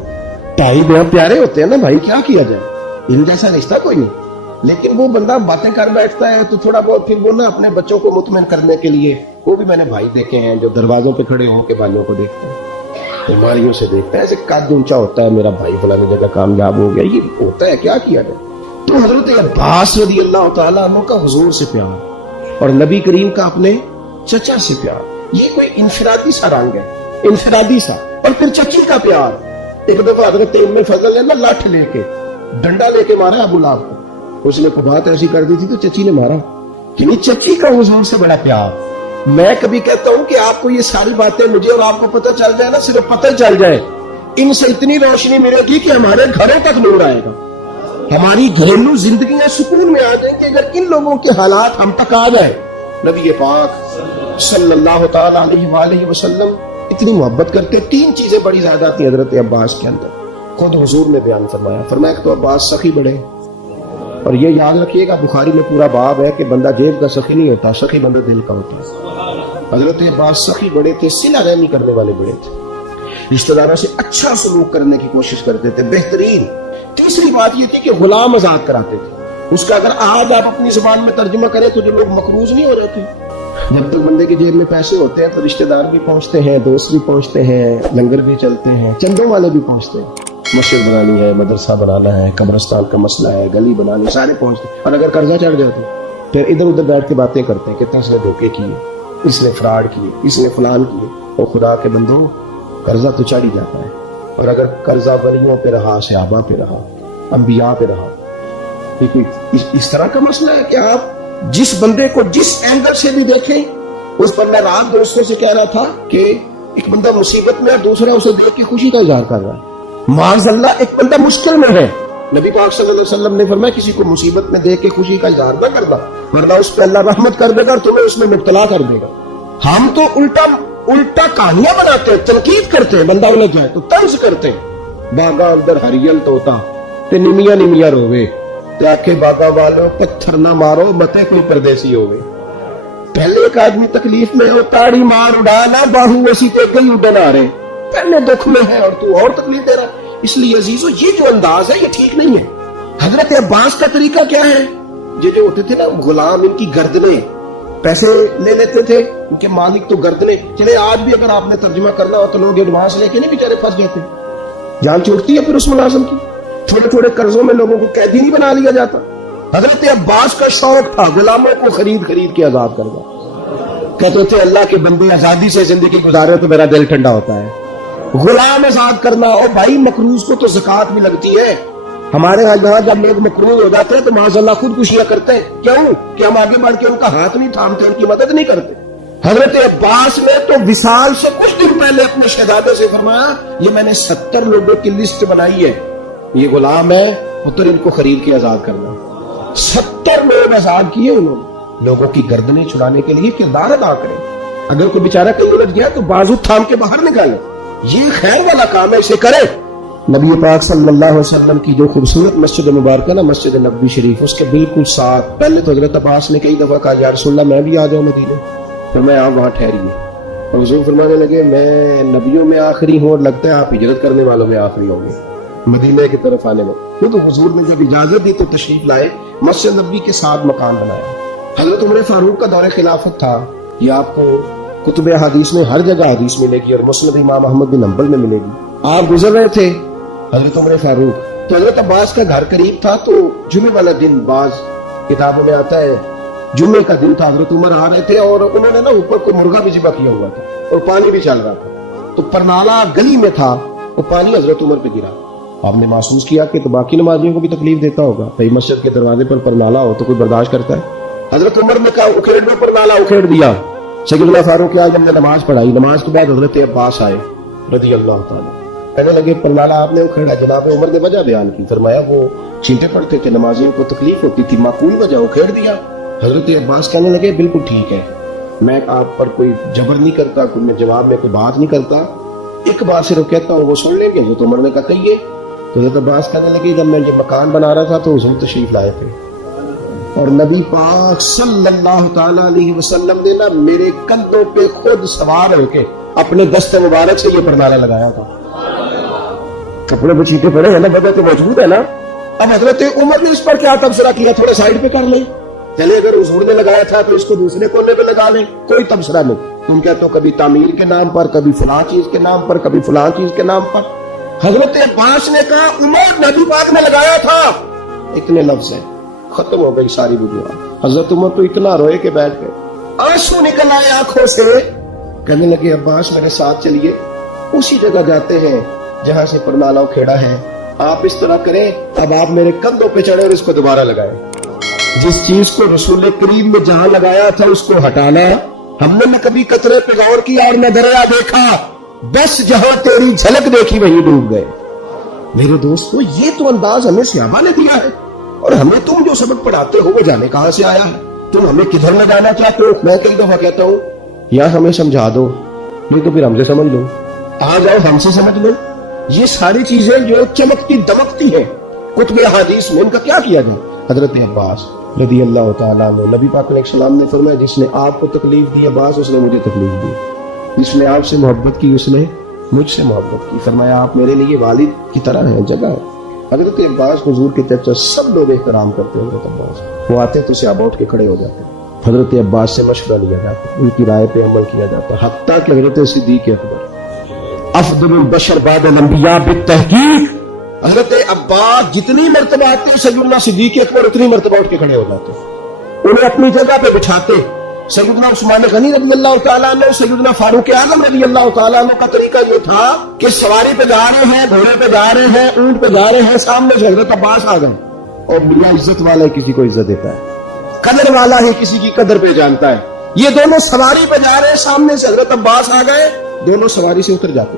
2.5 دیا۔ پیارے ہوتے ہیں نا بھائی، کیا کیا جائے، ان جیسا رشتہ کوئی نہیں، لیکن وہ بندہ باتیں کر بیٹھتا ہے تو تھوڑا بہت پھر وہ نا اپنے بچوں کو مطمئن کرنے کے لیے، وہ بھی میں نے بھائی دیکھے ہیں جو دروازوں پہ کھڑے ہو کے بھائیوں کو دیکھتے ہیں، بیماریوں سے دیکھتا ہے، ایسے قد اونچا ہوتا ہے میرا بھائی فلانی جگہ کامیاب ہو گیا، یہ ہوتا ہے، کیا کیا جائے۔ تو حضرت عباس رضی اللہ تعالیٰ عنہ کا حضور سے پیار اور نبی کریم کا اپنے چچا سے پیار، یہ کوئی انفرادی سا رنگ ہے، انفرادی سا۔ اور پھر چچی کا پیار، ایک دفعہ حضرت ام فضل نے نا لاٹھ لے کے ڈنڈا لے کے مارا ابو لہب کو، اس نے بات ایسی کر دی تھی تو چچی نے مارا، یعنی چچی کا حضور سے بڑا پیار۔ میں کبھی کہتا ہوں کہ آپ کو یہ ساری باتیں مجھے اور آپ کو پتہ چل جائے نا، صرف پتہ چل جائے، ان سے اتنی روشنی ملے گی کہ ہمارے گھروں تک نور آئے گا، ہماری گھریلو زندگیاں سکون میں آ جائیں گے اگر ان لوگوں کے حالات ہم تک آ جائے۔ نبی پاک صلی اللہ تعالی علیہ وآلہ وسلم اتنی محبت کرتے، 3 چیزیں بڑی زیادہ تھیں حضرت عباس کے اندر، خود حضور نے بیان فرمایا، فرمایا کہ تو عباس سخی بڑے، اور یہ یاد رکھیے گا بخاری میں پورا باب ہے کہ بندہ جیب کا سخی نہیں ہوتا، سخی بندہ دل کا ہوتا ہے۔ حضرت عباس سخی بڑے تھے، صلہ رحمی کرنے والے بڑے تھے، رشتہ داروں سے اچھا سلوک کرنے کی کوشش کرتے تھے، بہترین۔ تیسری بات یہ تھی کہ غلام آزاد کراتے تھے، اس کا اگر آج آپ اپنی زبان میں ترجمہ کریں تو جو لوگ مقروض نہیں ہو رہے تھے، جب تک بندے کی جیب میں پیسے ہوتے ہیں تو رشتہ دار بھی پہنچتے ہیں، دوست بھی پہنچتے ہیں، لنگر بھی چلتے ہیں، چندوں والے بھی پہنچتے ہیں، مسجد بنانی ہے، مدرسہ بنانا ہے، قبرستان کا مسئلہ ہے، گلی بنانی، سارے پہنچتے ہیں۔ اور اگر قرضہ چڑھ جاتے پھر ادھر ادھر بیٹھ کے باتیں کرتے ہیں کہ اس نے دھوکے کیے، اس نے فراڈ کیے، اس نے فلان کیے، اور خدا کے بندو قرضہ تو چڑھ ہی جاتا ہے، اور اگر قرضہ ولیوں پہ رہا، صحابہ پہ رہا، انبیاء پہ رہا، اس طرح کا مسئلہ ہے کہ آپ جس بندے کو جس اینگل سے بھی دیکھیں، اس پر میں رات دوستوں سے کہہ رہا تھا کہ ایک بندہ مصیبت میں ہے، دوسرا اسے دیکھ کے خوشی کا اظہار کر رہا ہے، معاذ اللہ ایک بندہ مشکل میں ہے، نبی پاک صلی اللہ علیہ وسلم نے فرمایا کسی کو مصیبت میں دیکھ کے خوشی کا اظہار نہ کرنا، ورنہ اس پہ اللہ رحمت کر دے گا اور تمہیں اس میں مبتلا کر دے گا۔ ہم تو الٹا کہانیاں بناتے ہیں، تنقید کرتے ہیں، بندہ الجھ جائے تو طنز کرتے ہیں، باغا اندر ہریل توتا تے نمیاں نمیاں روے تے آکھے باغا والو پتھر نہ مارو متے کوئی پردیسی ہوئے۔ پہلے ایک آدمی تکلیف میں ہو، تاڑی مار اڑانا باہو اسی تے کئی اڈن آ رہے، پہلے دکھ میں ہے اور تو اور تکلیف دے رہا۔ اس لیے عزیزو یہ جو انداز ہے یہ ٹھیک نہیں ہے۔ حضرت عباس کا طریقہ کیا ہے، یہ جو ہوتے تھے نا غلام، ان کی گردنیں پیسے لے لیتے تھے، ان کے مالک تو گردنیں، چلے آج بھی اگر آپ نے ترجمہ کرنا ہو تو لوگ ایڈوانس لے کے نہیں بیچارے پھنس جاتے، جان چھوٹتی ہے پھر اس ملازم کی، تھوڑے تھوڑے قرضوں میں لوگوں کو قیدی نہیں بنا لیا جاتا۔ حضرت عباس کا شوق تھا غلاموں کو خرید کے آزاد کرنا، کہتے تھے اللہ کے بندے آزادی سے زندگی گزارے تو میرا دل ٹھنڈا ہوتا ہے۔ غلام آزاد کرنا، اور بھائی مقروض کو تو زکات بھی لگتی ہے، ہمارے یہاں جب لوگ مقروض ہو جاتے ہیں تو معاذ اللہ خودکشیاں کرتے ہیں، کیوں کہ ہم آگے بڑھ کے ان کا ہاتھ نہیں تھامتے، ان کی مدد نہیں کرتے۔ حضرت عباس نے تو وصال سے کچھ دن پہلے اپنے شہزادے سے فرمایا یہ میں نے 70 لوگوں کی لسٹ بنائی ہے، یہ غلام ہے پتر ان کو خرید کے آزاد کرنا. 70 لوگ آزاد کیے انہوں نے, لوگوں کی گردنیں چھڑانے کے لیے کردار ادا کریں. اگر کوئی بیچارہ کہیں الجھ گیا تو بازو تھام کے باہر نکالے, یہ خیر والا کام ہے, اسے کرے. نبی پاک صلی اللہ علیہ وسلم کی جو خوبصورت مسجد مبارکہ نا, مسجد نبوی شریف, اس کے بالکل ساتھ پہلے تو حضرت عباس نے کئی دفعہ کہا یا رسول اللہ میں بھی آ جاؤں مدینے, تو میں آپ وہاں ٹھہریے. اور حضور فرمانے لگے میں نبیوں میں آخری ہوں اور لگتا ہے آپ ہجرت کرنے والوں میں آخری ہوں گے مدینے کی طرف آنے میں. تو حضور نے جب اجازت دی تو تشریف لائے, مسجد نبوی کے ساتھ مکان بنایا. حضرت عمر فاروق کا دور خلافت تھا, یہ آپ کو کتب حدیث میں ہر جگہ حدیث ملے گی, اور مسند امام احمد بن حنبل میں ملے گی. آپ گزر رہے تھے حضرت عمر فاروق, تو حضرت عباس کا گھر قریب تھا, تو جمعے والا دن, بعض کتابوں میں آتا ہے جمعے کا دن تھا, حضرت عمر آ رہے تھے اور انہوں نے نا اوپر کو مرغا بھی ذبح کیا ہوا تھا اور پانی بھی چل رہا تھا, تو پرنالہ گلی میں تھا, وہ پانی حضرت عمر پہ گرا. آپ نے محسوس کیا کہ تو باقی نمازیوں کو بھی تکلیف دیتا ہوگا, بھائی مسجد کے دروازے پر پرنالہ ہو تو کوئی برداشت کرتا ہے. حضرت عمر نے کہا اکھیڑ دو پرنالہ, اکھیڑ دیا. سیدنا فاروق اعظم نے نماز پڑھائی, نماز کے بعد حضرت عباس آئے رضی اللہ تعالیٰ, کہنے لگے پرنالہ آپ نے اکھیڑا. جناب عمر نے وجہ بیان کی, فرمایا وہ چینٹے پڑتے تھے, نمازیوں کو تکلیف ہوتی تھی, معقول وجہ, اکھیڑ دیا. حضرت عباس کہنے لگے بالکل ٹھیک ہے, میں آپ پر کوئی جبر نہیں کرتا, کوئی میں جواب میں کوئی بات نہیں کرتا, ایک بات صرف کہتا ہوں وہ سن لیں گے. حضرت عمر نے کہا کہیے. تو حضرت عباس کہنے لگے جب میں یہ مکان بنا رہا تھا تو حضور تشریف لائے تھے, اور نبی پاک صلی اللہ تعالی علیہ وسلم نے نا میرے کندھوں پہ خود سوار ہو کے اپنے دست مبارک سے یہ پرنالہ لگایا تھا. کپڑے پہ چیٹے پڑے ہیں نا, بدن تو موجود ہے نا. اب حضرت عمر نے اس پر کیا تبصرہ کیا, تھوڑا سائڈ پہ کر لیں, چلے اگر حضور نے لگایا تھا تو اس کو دوسرے کونے پہ لگا لیں, کوئی تبصرہ نہیں. تم کہتے ہو کبھی تعمیر کے نام پر, کبھی فلاں چیز کے نام پر, کبھی فلاں چیز کے نام پر. حضرت عباس نے کہا عمر نبی پاک نے لگایا تھا, اتنے لفظ ہیں, ختم ہو گئی ساری وجوہات. حضرت عمر تو اتنا روئے کہ بیٹھ گئے, آنسو نکل آئے آنکھوں سے. کہنے لگے عباس میرے ساتھ چلیے, اسی جگہ جاتے ہیں جہاں سے پرنالہ کھیڑا ہے, آپ اس طرح کریں, اب آپ میرے کندھوں پہ چڑھے اور اس کو دوبارہ لگائیں. جس چیز کو رسول کریم نے جہاں لگایا تھا اس کو ہٹانا, ہم نے نہ کبھی قطرے پہ غور کیا اور نہ دریا دیکھا, بس جہاں تیری جھلک دیکھی وہیں ڈوب گئے. میرے دوستو یہ تو انداز ہمیں صحابہ نے دیا ہے, اور ہمیں تم جو سبق پڑھاتے ہو وہ جانے کہاں سے آیا ہے, تم ہمیں کدھر نہ جانا چاہتے ہو. میں کئی دفعہ کہتا ہوں یا ہمیں سمجھا دو, نہیں تو پھر ہم سے سمجھ لو, آ جاؤ ہم سے سمجھ لو. یہ ساری چیزیں جو چمکتی دمکتی ہیں کتب احادیث میں, ان کا کیا کیا جائے. حضرت عباس رضی اللہ تعالیٰ عنہ, نبی پاک علیہ السلام نے فرمایا جس نے آپ کو تکلیف دی عباس اس نے مجھے تکلیف دی, جس نے آپ سے محبت کی اس نے مجھ سے محبت کی. فرمایا آپ میرے لیے والد کی طرح ہیں, جگہ ہے. حضرت عباس حضور کے چچا, سب لوگ احترام کرتے ہیں حضرت عباس, وہ آتے تو صحابہ اٹھ کے کھڑے ہو جاتے, حضرت عباس سے مشورہ لیا جاتا, ان کی رائے پہ عمل کیا جاتا, حتیٰ کہ حضرت صدیق اکبر افضل البشر بعد الانبیاء بالتحقیق, حضرت عباس جتنی مرتبہ آتے سیدنا صدیق اکبر اتنی مرتبہ اٹھ کے کھڑے ہو جاتے, انہیں اپنی جگہ پہ بچھاتے. سیدنا عثمان غنی رضی اللہ تعالیٰ عنہ, سیدنا فاروق اعظم رضی اللہ تعالیٰ عنہ کا طریقہ یہ تھا کہ سواری پہ جا رہے ہیں, گھوڑے پہ جا رہے ہیں, اونٹ پہ جا رہے ہیں, سامنے سے حضرت عباس آ گئے, اور میاں عزت والا کسی کو عزت دیتا ہے, قدر والا ہی کسی کی قدر پہ جانتا ہے. یہ دونوں سواری پہ جا رہے ہیں, سامنے سے حضرت عباس آ گئے, دونوں سواری سے اتر جاتے,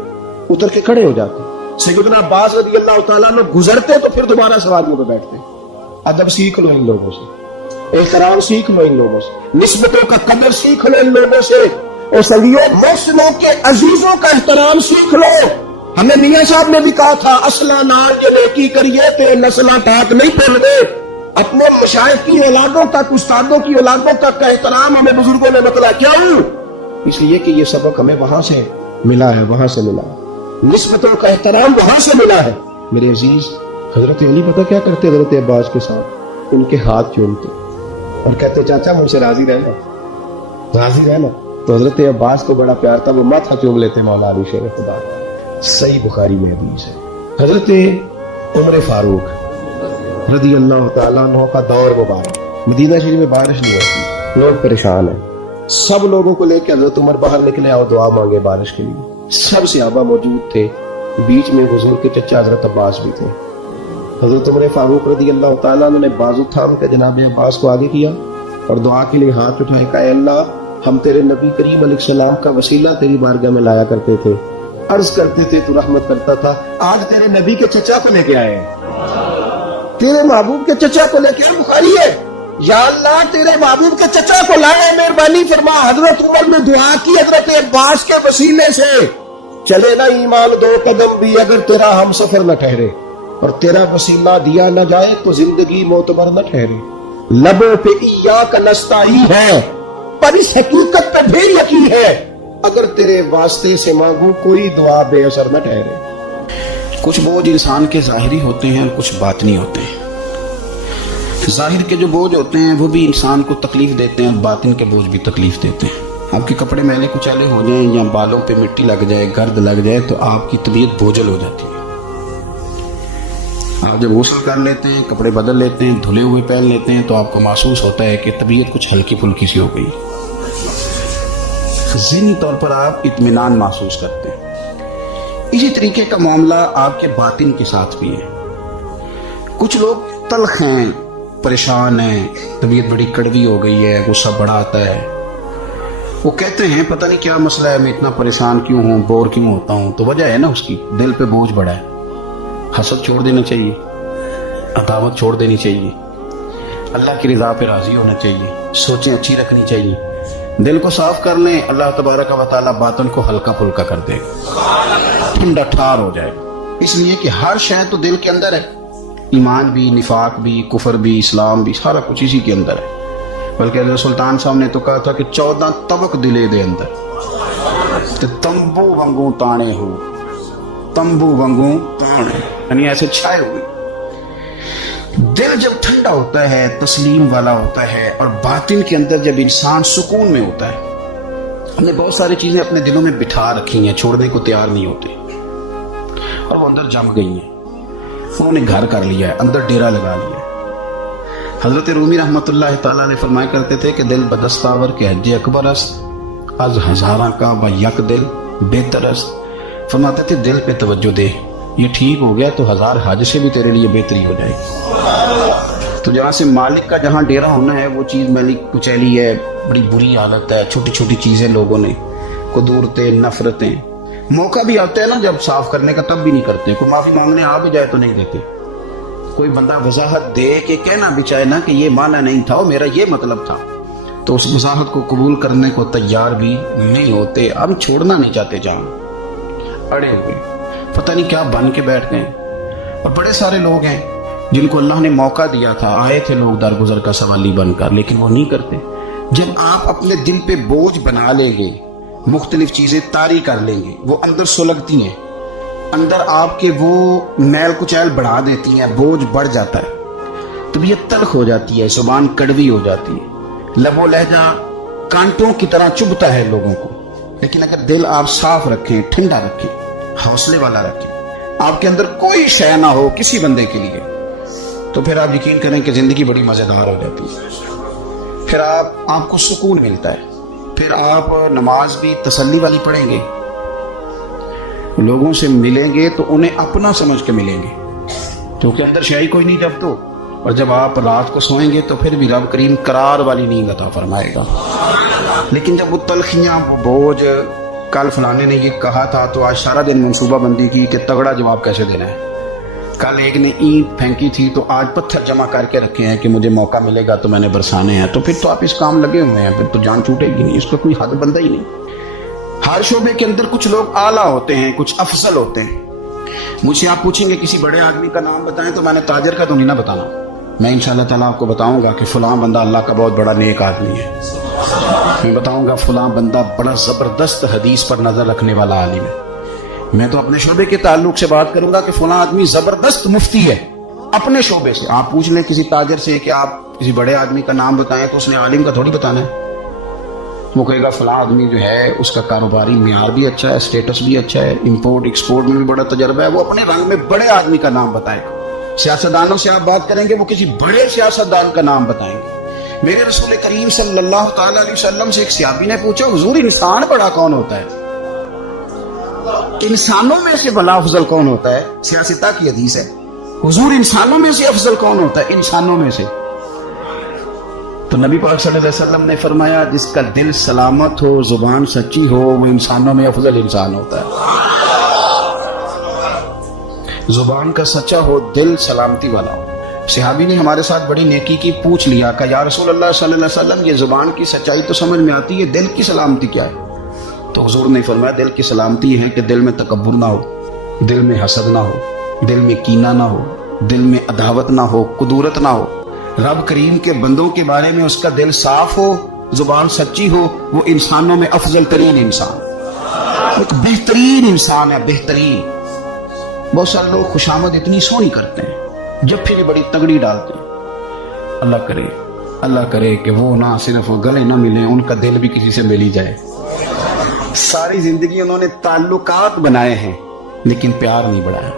اتر کے کھڑے ہو جاتے. سیدنا عباس رضی اللہ تعالیٰ عنہ گزرتے تو پھر دوبارہ سواریوں پہ بیٹھتے. ادب سیکھ لو ان لوگوں سے, احترام سیکھ لو ان لوگوں سے, نسبتوں کا قدر سیکھ لو ان لوگوں سے, اور سنگیوں محسنوں کے عزیزوں کا احترام سیکھ لو. ہمیں میاں صاحب نے بھی کہا تھا اصلا نان جو نیکی کریے تے نسلاں تاک نہیں پھیل گئے. اپنے مشائخ کی اولادوں تک, استادوں کی اولادوں تک کا احترام ہمیں بزرگوں نے بتلایا. کیوں؟ اس لیے کہ یہ سبق ہمیں وہاں سے ملا ہے, وہاں سے ملا ہے, نسبتوں کا احترام وہاں سے ملا ہے. میرے عزیز, حضرت علی پتہ کیا کرتے حضرت عباس کے ساتھ, ان کے ہاتھ چومتے اور کہتے چاچا مجھ سے راضی رہنا, راضی رہنا. تو حضرت عباس کو بڑا پیار تھا, وہ ماتھا چوم لیتے مولا علی شیر خدا. صحیح بخاری میں حدیث ہے. حضرت عمر فاروق رضی اللہ تعالیٰ عنہ کا دور مبارک, مدینہ شریف میں بارش نہیں ہوتی, لوگ پریشان ہیں, سب لوگوں کو لے کے حضرت عمر باہر نکلے, آؤ دعا مانگے بارش کے لیے. سب صحابہ موجود تھے, بیچ میں حضور کے چچا حضرت عباس بھی تھے. حضرت عمر فاروق رضی اللہ تعالیٰ عنہ نے بازو تھام کے جناب عباس کو آگے کیا اور دعا کے لیے ہاتھ اٹھائے, کہا اے اللہ ہم تیرے نبی کریم علیہ السلام کا وسیلہ تیری بارگاہ میں لایا کرتے تھے, عرض کرتے تھے تو رحمت کرتا تھا, آج تیرے نبی کے چچا کو لے کے آئے, تیرے محبوب کے چچا کو لے کے بخاری ہے، یا اللہ تیرے محبوب کے چچا کو لائے، مہربانی فرما۔ حضرت عمر نے دعا کی حضرت عباس کے وسیلے سے، چلے نا ایمان 2 قدم بھی اگر تیرا ہم سفر نہ ٹھہرے، اور تیرا وسیلہ دیا نہ جائے تو زندگی معتبر نہ ٹھہرے۔ لبوں پہ ایاک نستعین ہے، پر اس حقیقت پہ بھی یقین ہے، اگر تیرے واسطے سے مانگوں کوئی دعا بے اثر نہ ٹھہرے۔ کچھ بوجھ انسان کے ظاہری ہوتے ہیں اور کچھ باطنی ہوتے ہیں۔ ظاہر کے جو بوجھ ہوتے ہیں وہ بھی انسان کو تکلیف دیتے ہیں، اور باطن کے بوجھ بھی تکلیف دیتے ہیں۔ آپ کے کپڑے میلے کچالے ہو جائیں یا بالوں پہ مٹی لگ جائے، گرد لگ جائے، تو آپ کی طبیعت بوجھل ہو جاتی ہے۔ آپ جب غسل کر لیتے ہیں، کپڑے بدل لیتے ہیں، دھلے ہوئے پہن لیتے ہیں، تو آپ کو محسوس ہوتا ہے کہ طبیعت کچھ ہلکی پھلکی سی ہو گئی۔ ذہنی طور پر آپ اطمینان محسوس کرتے ہیں۔ اسی طریقے کا معاملہ آپ کے باطن کے ساتھ بھی ہے۔ کچھ لوگ تلخ ہیں، پریشان ہیں، طبیعت بڑی کڑوی ہو گئی ہے، غصہ بڑا آتا ہے، وہ کہتے ہیں پتہ نہیں کیا مسئلہ ہے، میں اتنا پریشان کیوں ہوں، بور کیوں ہوتا ہوں۔ تو وجہ ہے نا اس کی دل پہ بوجھ بڑا ہے۔ حسد چھوڑ دینا چاہیے، عداوت چھوڑ دینی چاہیے، اللہ کی رضا پہ راضی ہونا چاہیے، سوچیں اچھی رکھنی چاہیے، دل کو صاف کر لیں، اللہ تبارک و تعالیٰ باطن کو ہلکا پھلکا کر دے گا، ٹھنڈا ٹھار ہو جائے۔ اس لیے کہ ہر شے تو دل کے اندر ہے، ایمان بھی، نفاق بھی، کفر بھی، اسلام بھی، سارا کچھ اسی کے اندر ہے۔ بلکہ حضرت سلطان صاحب نے تو کہا تھا کہ 14 طبق دلے دے اندر تے تمبو وانگوں تانے ہو، تمبو وانگوں تانے، یعنی ایسے چھائے ہوئے۔ دل جب ٹھنڈا ہوتا ہے، تسلیم والا ہوتا ہے، اور باطن کے اندر جب انسان سکون میں ہوتا ہے، ہم نے بہت ساری چیزیں اپنے دلوں میں بٹھا رکھی ہیں، چھوڑنے کو تیار نہیں ہوتے، اور وہ اندر جم گئی ہیں، انہوں نے گھر کر لیا ہے، اندر ڈیرا لگا لیا ہے۔ حضرت رومی رحمت اللہ تعالیٰ نے فرمایا کرتے تھے کہ دل بدستاور کے حج اکبر است، از ہزاراں کا و یک دل بہتر است۔ فرماتے تھے دل پہ توجہ دے، یہ ٹھیک ہو گیا تو 1000 حج سے بھی تیرے لیے بہتری ہو جائے گی۔ تو جہاں سے مالک کا جہاں ڈیرا ہونا ہے وہ چیز میلی کچیلی ہے، بڑی بری حالت ہے، چھوٹی چھوٹی چیزیں لوگوں نے، قدورتیں، نفرتیں، موقع بھی آتا ہے نا جب صاف کرنے کا تب بھی نہیں کرتے، کوئی معافی مانگنے آ بھی جائے تو نہیں دیتے، کوئی بندہ وضاحت دے کہ کہنا بھی چاہے نا کہ یہ معنی نہیں تھا، میرا یہ مطلب تھا، تو اس وضاحت کو قبول کرنے کو تیار بھی نہیں ہوتے، ہم چھوڑنا نہیں چاہتے، جان اڑے ہوئے پتہ نہیں کیا بن کے بیٹھ گئے۔ اور بڑے سارے لوگ ہیں جن کو اللہ نے موقع دیا تھا، آئے تھے لوگ درگزر کا سوالی بن کر، لیکن وہ نہیں کرتے۔ جب آپ اپنے دل پہ بوجھ بنا لیں گے، مختلف چیزیں طاری کر لیں گے، وہ اندر سلگتی ہیں، اندر آپ کے وہ میل کچیل بڑھا دیتی ہیں، بوجھ بڑھ جاتا ہے، طبیعت تلخ ہو جاتی ہے، زبان کڑوی ہو جاتی ہے، لب و لہجہ کانٹوں کی طرح چبھتا ہے لوگوں کو۔ لیکن اگر دل آپ صاف رکھیں، ٹھنڈا رکھیں، حوصلے والا رکھیں، آپ کے اندر کوئی شے نہ ہو کسی بندے کے لیے، تو پھر آپ یقین کریں کہ زندگی بڑی مزیدار ہو جاتی ہے۔ پھر آپ کو سکون ملتا ہے، پھر آپ نماز بھی تسلی والی پڑھیں گے، لوگوں سے ملیں گے تو انہیں اپنا سمجھ کے ملیں گے، کیونکہ اندر شے کوئی نہیں جب تو۔ اور جب آپ رات کو سوئیں گے تو پھر بھی رب کریم قرار والی نیند عطا فرمائے گا۔ لیکن جب وہ تلخیاں، وہ بوجھ، کل فلانے نے یہ کہا تھا تو آج سارا دن منصوبہ بندی کی کہ تگڑا جواب کیسے دینا ہے، کل ایک نے اینٹ پھینکی تھی تو آج پتھر جمع کر کے رکھے ہیں کہ مجھے موقع ملے گا تو میں نے برسانے ہیں، تو پھر تو آپ اس کام لگے ہوئے ہیں، پھر تو جان چھوٹے گی نہیں، اس کا کوئی حد بندہ ہی نہیں۔ ہر شعبے کے اندر کچھ لوگ اعلیٰ ہوتے ہیں، کچھ افضل ہوتے ہیں۔ مجھ سے آپ پوچھیں گے کسی بڑے آدمی کا نام بتائیں تو میں نے تاجر کا تو نہیں نہ بتانا، میں انشاءاللہ تعالیٰ آپ کو بتاؤں گا کہ فلاں بندہ اللہ کا بہت بڑا نیک آدمی ہے، میں بتاؤں گا فلاں بندہ بڑا زبردست حدیث پر نظر رکھنے والا عالم ہے۔ میں تو اپنے شعبے کے تعلق سے بات کروں گا کہ فلاں آدمی زبردست مفتی ہے اپنے شعبے سے۔ آپ پوچھ لیں کسی تاجر سے کہ آپ کسی بڑے آدمی کا نام بتائیں تو اس نے عالم کا تھوڑی بتانا ہے، وہ کہے گا فلاں آدمی جو ہے اس کا کاروباری معیار بھی اچھا ہے، اسٹیٹس بھی اچھا ہے، امپورٹ ایکسپورٹ میں بھی بڑا تجربہ ہے، وہ اپنے رنگ میں بڑے آدمی کا نام بتائے گا۔ سیاستدانوں سے آپ بات کریں گے وہ کسی بڑے سیاستدان کا نام بتائیں گے۔ میرے رسول کریم صلی اللہ تعالی علیہ وسلم سے ایک صحابی نے پوچھا حضور انسان بڑا کون ہوتا ہے، انسانوں میں سے بلا افضل کون ہوتا ہے؟ سیاستہ کی حدیث ہے، حضور انسانوں میں سے افضل کون ہوتا ہے؟ انسانوں میں سے۔ تو نبی پاک صلی اللہ علیہ وسلم نے فرمایا جس کا دل سلامت ہو، زبان سچی ہو، وہ انسانوں میں افضل انسان ہوتا ہے۔ زبان کا سچا ہو، دل سلامتی والا ہو، صحابی نے ہمارے ساتھ بڑی نیکی کی، پوچھ لیا کہ یا رسول اللہ صلی اللہ علیہ وسلم یہ زبان کی سچائی تو سمجھ میں آتی ہے، دل کی سلامتی کیا ہے؟ تو حضور نے فرمایا دل کی سلامتی ہے کہ دل میں تکبر نہ ہو، دل میں حسد نہ ہو، دل میں کینہ نہ ہو، دل میں عداوت نہ ہو، کدورت نہ ہو۔ رب کریم کے بندوں کے بارے میں اس کا دل صاف ہو، زبان سچی ہو، وہ انسانوں میں افضل ترین انسان، ایک بہترین انسان ہے، بہترین۔ بہت سارے لوگ خوشامد اتنی سونی کرتے ہیں، جب پھر بڑی تگڑی ڈالتے ہیں۔ اللہ کرے کہ وہ نہ صرف گلے نہ ملیں، ان کا دل بھی کسی سے مل ہی جائے۔ ساری زندگی انہوں نے تعلقات بنائے ہیں لیکن پیار نہیں بڑھایا۔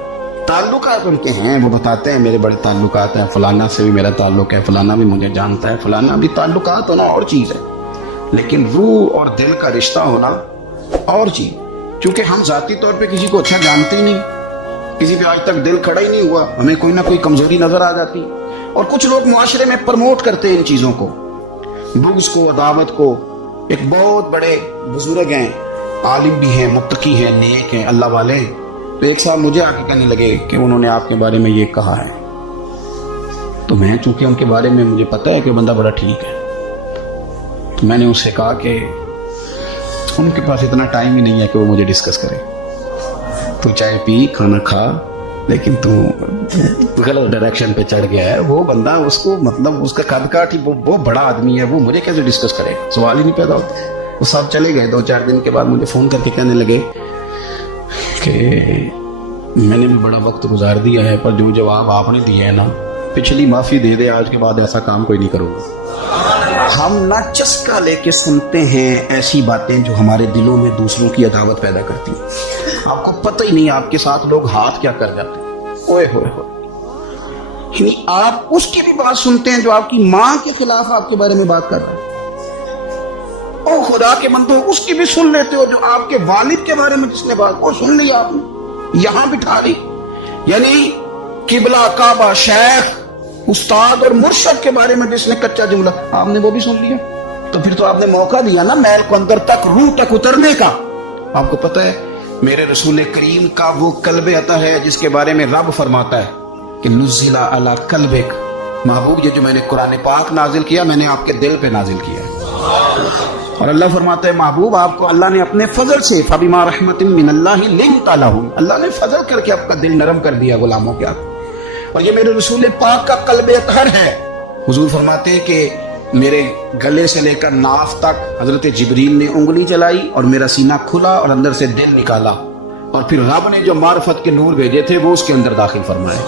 تعلقات ان کے ہیں، وہ بتاتے ہیں میرے بڑے تعلقات ہیں، فلانا سے بھی میرا تعلق ہے، فلانا بھی مجھے جانتا ہے، فلانا بھی۔ تعلقات ہونا اور چیز ہے، لیکن روح اور دل کا رشتہ ہونا اور چیز۔ چونکہ ہم ذاتی طور پہ کسی کو اچھا جانتے ہی نہیں، کسی پہ آج تک دل کھڑا ہی نہیں ہوا، ہمیں کوئی نہ کوئی کمزوری نظر آ جاتی، اور کچھ لوگ معاشرے میں پرموٹ کرتے ہیں ان چیزوں کو، بغض کو، عداوت کو۔ ایک بہت بڑے بزرگ ہیں، عالم بھی ہیں، متقی ہیں، نیک ہیں، اللہ والے ہیں، تو ایک صاحب مجھے آ کے کہنے لگے کہ انہوں نے آپ کے بارے میں یہ کہا ہے۔ تو میں چونکہ ان کے بارے میں مجھے پتا ہے کہ بندہ بڑا ٹھیک ہے، تو میں نے اس سے کہا کہ ان کے پاس اتنا ٹائم ہی نہیں ہے کہ وہ مجھے ڈسکس کرے، تو چائے پی، کھانا کھا، لیکن تو غلط ڈائریکشن پہ چڑھ گیا ہے۔ وہ بندہ، اس کو مطلب اس کا قد کاٹ ہی وہ بڑا آدمی ہے، وہ مجھے کیسے ڈسکس کرے گا؟ سوال ہی نہیں پیدا ہوتا۔ وہ صاحب چلے گئے، 2-4 دن کے بعد مجھے فون کر کے کہنے لگے کہ میں نے بھی بڑا وقت گزار دیا ہے، پر جو جواب آپ نے دیا ہے نا، پچھلی معافی دے دے، آج کے بعد ایسا کام کوئی نہیں کروں گا۔ ہم نہ چسکا لے کے سنتے ہیں ایسی باتیں جو ہمارے دلوں میں دوسروں کی عداوت پیدا کرتی ہیں۔ آپ کو پتہ ہی نہیں آپ کے ساتھ لوگ ہاتھ کیا کر جاتے ہیں۔ اوئے ہوئے ہوئے، یعنی آپ اس کی بھی بات سنتے ہیں جو آپ کی ماں کے خلاف آپ کے بارے میں بات کر رہا ہے، او خدا کے بندو، اس کی بھی سن لیتے ہو جو آپ کے والد کے بارے میں جس نے بات، وہ سن لی آپ نے، یہاں بٹھا لی۔ یعنی قبلہ، کعبہ، شیخ، استاد اور مرشد کے بارے میں جس نے کچا جملہ، آپ نے وہ بھی سن لیا، تو پھر تو آپ نے موقع دیا نا میل کو اندر تک، روح تک اترنے کا۔ آپ کو پتہ ہے میرے رسول کریم کا وہ قلب عطا ہے جس کے بارے میں رب فرماتا ہے کہ نزل علی قلبک، محبوب یہ جو میں نے قرآن پاک نازل کیا، میں نے آپ کے دل پہ نازل کیا ہے۔ اور اللہ فرماتا ہے محبوب آپ کو اللہ نے اپنے فضل سے، فبما رحمت من اللہ لنت لہم، اللہ نے فضل کر کے آپ کا دل نرم کر دیا غلاموں کے آگے۔ اور یہ میرے رسول پاک کا قلب اطہر ہے۔ حضور فرماتے ہیں کہ میرے گلے سے لے کر ناف تک حضرت جبریل نے انگلی چلائی اور میرا سینہ کھلا اور اندر سے دل نکالا، اور پھر رب نے جو معرفت کے نور بھیجے تھے وہ اس کے اندر داخل فرمائے۔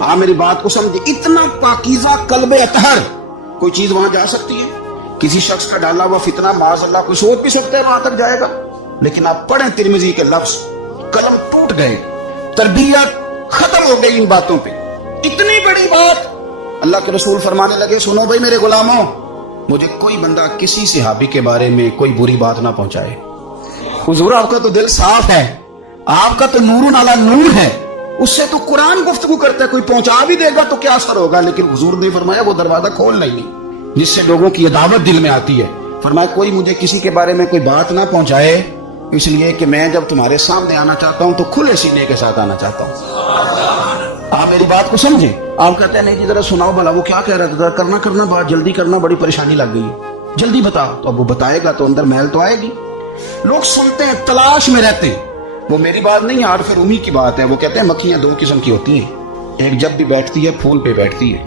آپ میری بات کو سمجھے، اتنا پاکیزہ قلب اطہر، کوئی چیز وہاں جا سکتی ہے؟ کسی شخص کا ڈالا ہوا فتنہ معاذ اللہ کو سوچ بھی سکتا ہے وہاں تک جائے گا؟ لیکن آپ پڑھیں ترمذی کے لفظ، قلم ٹوٹ گئے، تربیت ختم ہو گئی ان باتوں پہ۔ اتنی بڑی بات اللہ کے رسول فرمانے لگے، سنو بھائی میرے غلاموں، مجھے کوئی بندہ کسی صحابی کے بارے میں کوئی بری بات نہ پہنچائے۔ حضور آپ کا تو دل صاف ہے، آپ کا تو نور علی نور ہے، اس سے تو قرآن گفتگو کرتا ہے، کوئی پہنچا بھی دے گا تو کیا اثر ہوگا؟ لیکن حضور نے فرمایا وہ دروازہ کھولنا ہی نہیں جس سے لوگوں کی عداوت دل میں آتی ہے۔ فرمایا کوئی مجھے کسی کے بارے میں کوئی بات نہ پہنچائے، اس لیے کہ میں جب تمہارے سامنے آنا چاہتا ہوں تو کھلے سینے کے ساتھ آنا چاہتا ہوں۔ آپ میری بات کو سمجھیں۔ آپ کہتے ہیں نہیں جی ذرا سناؤ بھلا وہ کیا کہہ رہا تھا، کرنا بات جلدی کرنا، بڑی پریشانی لگ گئی، جلدی بتا۔ تو اب وہ بتائے گا تو اندر محل تو آئے گی۔ لوگ سنتے ہیں، تلاش میں رہتے ہیں۔ وہ میری بات نہیں، عارف رومی کی بات ہے۔ وہ کہتے ہیں مکھیاں 2 قسم کی ہوتی ہیں، ایک جب بھی بیٹھتی ہے پھول پہ بیٹھتی ہے،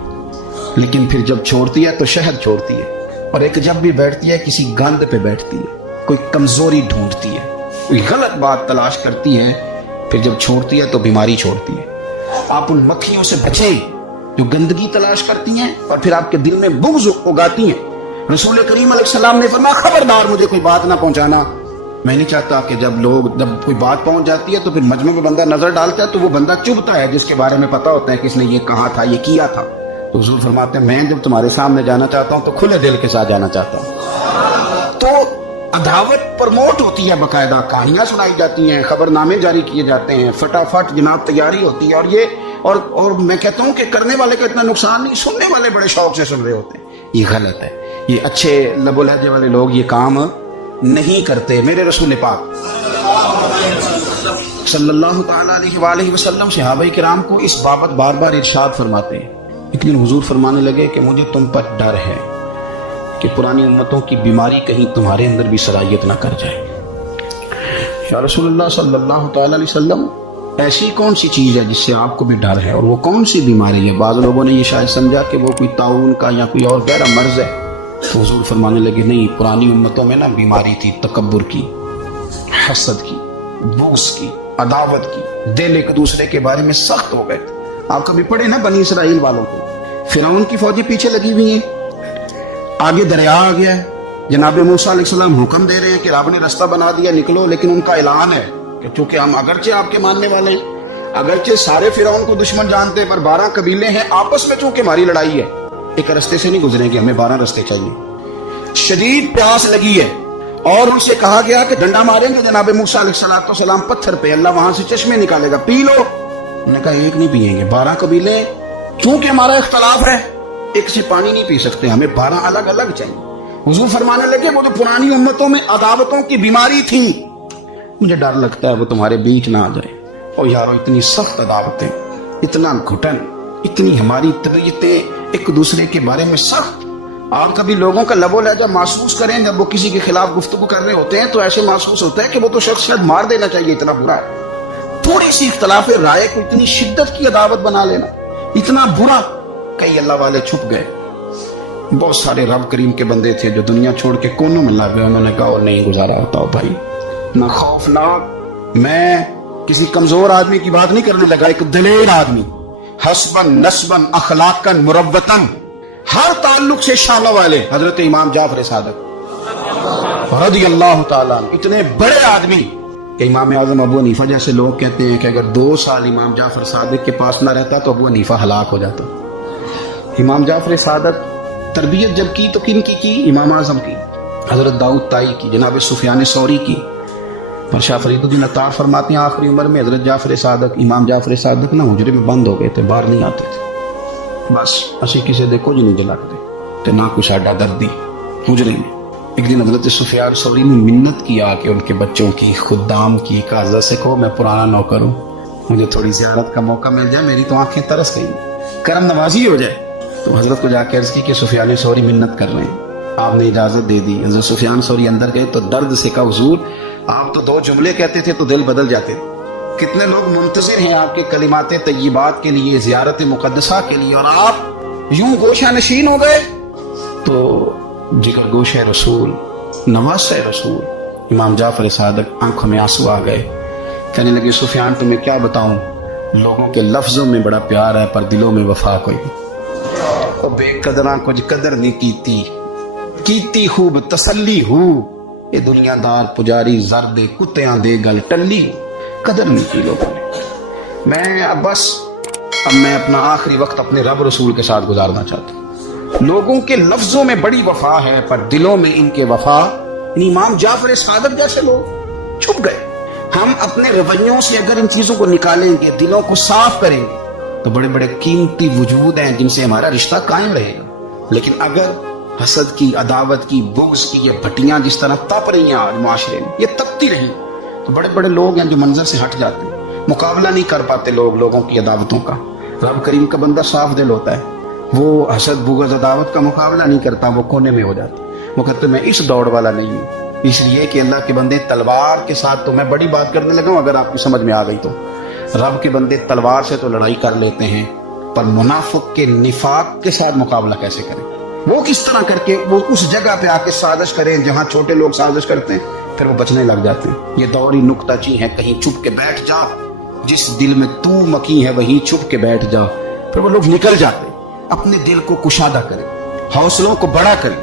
لیکن پھر جب چھوڑتی ہے تو شہد چھوڑتی ہے، اور ایک جب بھی بیٹھتی ہے کسی گند پہ بیٹھتی ہے، کوئی کمزوری ڈھونڈتی ہے، کوئی غلط بات تلاش کرتی ہے، پھر جب چھوڑتی ہے تو بیماری چھوڑتی ہے۔ آپ ان مکھیوں سے بچیں جو گندگی تلاش کرتی ہیں اور پھر آپ کے دل میں بغض اگاتی ہیں۔ رسول کریم علیہ السلام نے فرمایا خبردار مجھے کوئی بات نہ پہنچانا۔ میں نہیں چاہتا کہ جب کوئی بات پہنچ جاتی ہے تو پھر مجمع میں بندہ نظر ڈالتا ہے تو وہ بندہ چبھتا ہے جس کے بارے میں پتا ہوتا ہے کہ اس نے یہ کہا تھا، یہ کیا تھا۔ تو حضور فرماتے ہیں میں جب تمہارے سامنے جانا چاہتا ہوں تو کھلے دل کے ساتھ جانا چاہتا ہوں۔ تو عداوت پرموٹ ہوتی ہے، باقاعدہ کہانیاں سنائی جاتی ہیں، خبر نامے جاری کیے جاتے ہیں، فٹافٹ جناب تیاری ہوتی ہے، اور میں کہتا ہوں کہ کرنے والے کا اتنا نقصان نہیں، سننے والے بڑے شوق سے سن رہے ہوتے ہیں۔ یہ غلط ہے، یہ اچھے لب و لہجے والے لوگ یہ کام نہیں کرتے۔ میرے رسول پاک صلی اللہ تعالیٰ علیہ وآلہ وسلم صحابہ کرام کو اس بابت بار بار ارشاد فرماتے ہیں. ایک دن حضور فرمانے لگے کہ مجھے تم پر ڈر ہے کہ پرانی امتوں کی بیماری کہیں تمہارے اندر بھی سرایت نہ کر جائے. یا رسول اللہ صلی اللہ تعالیٰ علیہ وسلم، ایسی کون سی چیز ہے جس سے آپ کو بھی ڈر ہے، اور وہ کون سی بیماری ہے؟ بعض لوگوں نے یہ شاید سمجھا کہ وہ کوئی طاعون کا یا کوئی اور غیر مرض ہے. تو حضور فرمانے لگے نہیں، پرانی امتوں میں نا بیماری تھی تکبر کی، حسد کی، بغض کی، عداوت کی. دل ایک دوسرے کے بارے میں سخت ہو گئے تھے. آپ کبھی پڑھے نا بنی اسرائیل والوں کو، فرعون کی فوجیں پیچھے لگی ہوئی ہیں، آگے دریا آ گیا ہے، جناب موسیٰ علیہ السلام حکم دے رہے ہیں کہ رب نے راستہ بنا دیا نکلو، لیکن ان کا اعلان ہے کہ چونکہ ہم اگرچہ آپ کے ماننے والے ہیں، اگرچہ سارے فرعون کو دشمن جانتے ہیں، پر 12 قبیلے ہیں، آپس میں چونکہ ہماری لڑائی ہے، ایک رستے سے نہیں گزریں گے، ہمیں 12 رستے چاہیے. شدید پیاس لگی ہے اور ان سے کہا گیا کہ ڈنڈا ماریں گے جناب موسیٰ علیہ السلام پتھر پہ، اللہ وہاں سے چشمے نکالے گا، پی لو. انہوں نے کہا ایک نہیں پیئیں گے، 12 قبیلے چونکہ ہمارا اختلاف ہے ایک سے پانی نہیں پی سکتے، ہمیں 12 الگ الگ چاہیے. حضور فرمانے لگے وہ جو پرانی امتوں میں عداوتوں کی بیماری تھی، مجھے ڈر لگتا ہے وہ تمہارے بیچ نہ آ جائے. اور یارو اتنی سخت عداوتیں، اتنا گھٹن، اتنی ہماری طبیعتیں ایک دوسرے کے بارے میں سخت. آپ کبھی لوگوں کا لب و لہجہ محسوس کریں جب وہ کسی کے خلاف گفتگو کر رہے ہوتے ہیں تو ایسے محسوس ہوتا ہے کہ وہ تو شخص شاید مار دینا چاہیے، اتنا برا ہے. تھوڑی سی اختلاف رائے کو اتنی شدت کی عداوت بنا لینا، اتنا برا. کئی اللہ والے چھپ گئے. بہت سارے رب کریم کے بندے تھے جو دنیا چھوڑ کے کونوں میں لگ گئے. انہوں نے کہا اور نہیں گزارا ہوتا ہو بھائی، نہ خوفناک. میں کسی کمزور آدمی کی بات نہیں کرنے لگا، ایک دلیر آدمی، حسبن نسبن اخلاقن مروتن، ہر تعلق سے شانہ والے حضرت امام جعفر صادق رضی اللہ تعالیٰ عنہ. اتنے بڑے آدمی کہ امام اعظم ابو حنیفہ جیسے لوگ کہتے ہیں کہ اگر 2 سال امام جعفر صادق کے پاس نہ رہتا تو ابو حنیفہ ہلاک ہو جاتا. امام جعفر صادق تربیت جب کی تو کن کی؟ امام اعظم کی، حضرت داؤد طائی کی، جناب سفیان ثوری کی. اور شاہ فرید الدین عطار فرماتے ہیں آخری عمر میں حضرت جعفر صادق، امام جعفر صادق نا حجرے میں بند ہو گئے تھے، باہر نہیں آتے تھے. بس اسی کسی دیکھو جو نہیں جلاتے تو نہ کچھ آڈا دردی حجرے میں. ایک دن حضرت سفیان ثوری نے منت کیا کہ ان کے بچوں کی، خدام کی، کازا سے کہو میں پرانا نوکر ہوں، مجھے تھوڑی زیارت کا موقع مل جائے، میری تو آنکھیں ترس گئی، کرم نوازی ہو جائے. تو حضرت کو جا کے عرض کی کہ سفیان ثوری منت کر رہے ہیں. آپ نے اجازت دے دی. حضرت سفیان ثوری اندر گئے تو درد سے کہا حضور آپ تو 2 جملے کہتے تھے تو دل بدل جاتے. کتنے لوگ منتظر ہیں آپ کے کلمات طیبات کے لیے، زیارت مقدسہ کے لیے، اور آپ یوں گوشہ نشین ہو گئے. تو جگر گوشہ رسول، نواسہ رسول امام جعفر صادق آنکھوں میں آنسو آ گئے. کہنے لگے سفیان تمہیں کیا بتاؤں، لوگوں کے لفظوں میں بڑا پیار ہے پر دلوں میں وفا کوئی نہیں. اور بے قدراں کچھ قدر نہیں کیتی خوب تسلی ہو، یہ دنیا دار پجاری زرد کتیاں دے گل ٹلی، قدر نہیں کی لوگوں نے. میں اب میں اپنا آخری وقت اپنے رب رسول کے ساتھ گزارنا چاہتا ہوں. لوگوں کے لفظوں میں بڑی وفا ہے پر دلوں میں ان کے وفا. امام جعفر صادق جیسے لوگ چھپ گئے. ہم اپنے رویوں سے اگر ان چیزوں کو نکالیں گے، دلوں کو صاف کریں گے، تو بڑے بڑے قیمتی وجود ہیں جن سے ہمارا رشتہ قائم رہے گا. لیکن اگر حسد کی، عداوت کی، بغض کی یہ بھٹیاں جس طرح تپ رہی ہیں آج معاشرے میں، یہ تپتی رہی تو بڑے بڑے لوگ ہیں جو منظر سے ہٹ جاتے ہیں. مقابلہ نہیں کر پاتے لوگوں کی عداوتوں کا. رب کریم کا بندہ صاف دل ہوتا ہے، وہ حسد بغض عداوت کا مقابلہ نہیں کرتا، وہ کونے میں ہو جاتا. وہ کہتے میں اس دوڑ والا نہیں ہوں. اس لیے کہ اللہ کے بندے تلوار کے ساتھ، تو میں بڑی بات کرنے لگا ہوں اگر آپ کو سمجھ میں آ گئی تو، رب کے بندے تلوار سے تو لڑائی کر لیتے ہیں پر منافق کے نفاق کے ساتھ مقابلہ کیسے کریں؟ وہ کس طرح کر کے وہ اس جگہ پہ آ کے سازش کریں جہاں چھوٹے لوگ سازش کرتے ہیں، پھر وہ بچنے لگ جاتے ہیں. یہ دوری نکتہ چی ہے، کہیں چھپ کے بیٹھ جا، جس دل میں تو مکی ہے وہیں چھپ کے بیٹھ جا. پھر وہ لوگ نکل جاتے. اپنے دل کو کشادہ کریں، حوصلوں کو بڑا کریں،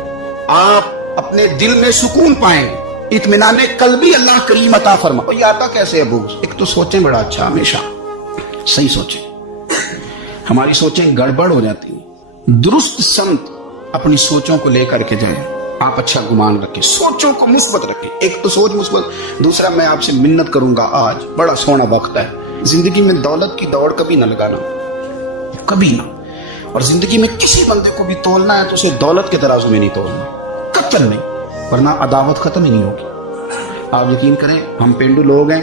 آپ اپنے دل میں سکون پائیں، اطمینان قلبی اللہ کریم عطا فرما. یہ آتا کیسے ہے بغض؟ ایک تو سوچیں بڑا اچھا، ہمیشہ صحیح سوچیں. ہماری سوچیں گڑبڑ ہو جاتی ہیں. درست سمت اپنی سوچوں کو لے کر کے جائیں. آپ اچھا گمان رکھیں، سوچوں کو مثبت رکھیں. ایک تو سوچ مثبت. دوسرا میں آپ سے منت کروں گا، آج بڑا سونا وقت ہے، زندگی میں دولت کی دوڑ کبھی نہ لگانا، کبھی نہ. اور زندگی میں کسی بندے کو بھی تولنا ہے تو اسے دولت کے ترازو میں نہیں تولنا، قطعاً نہیں، ورنہ عداوت ختم ہی نہیں ہوگی. آپ یقین کریں ہم پینڈو لوگ ہیں،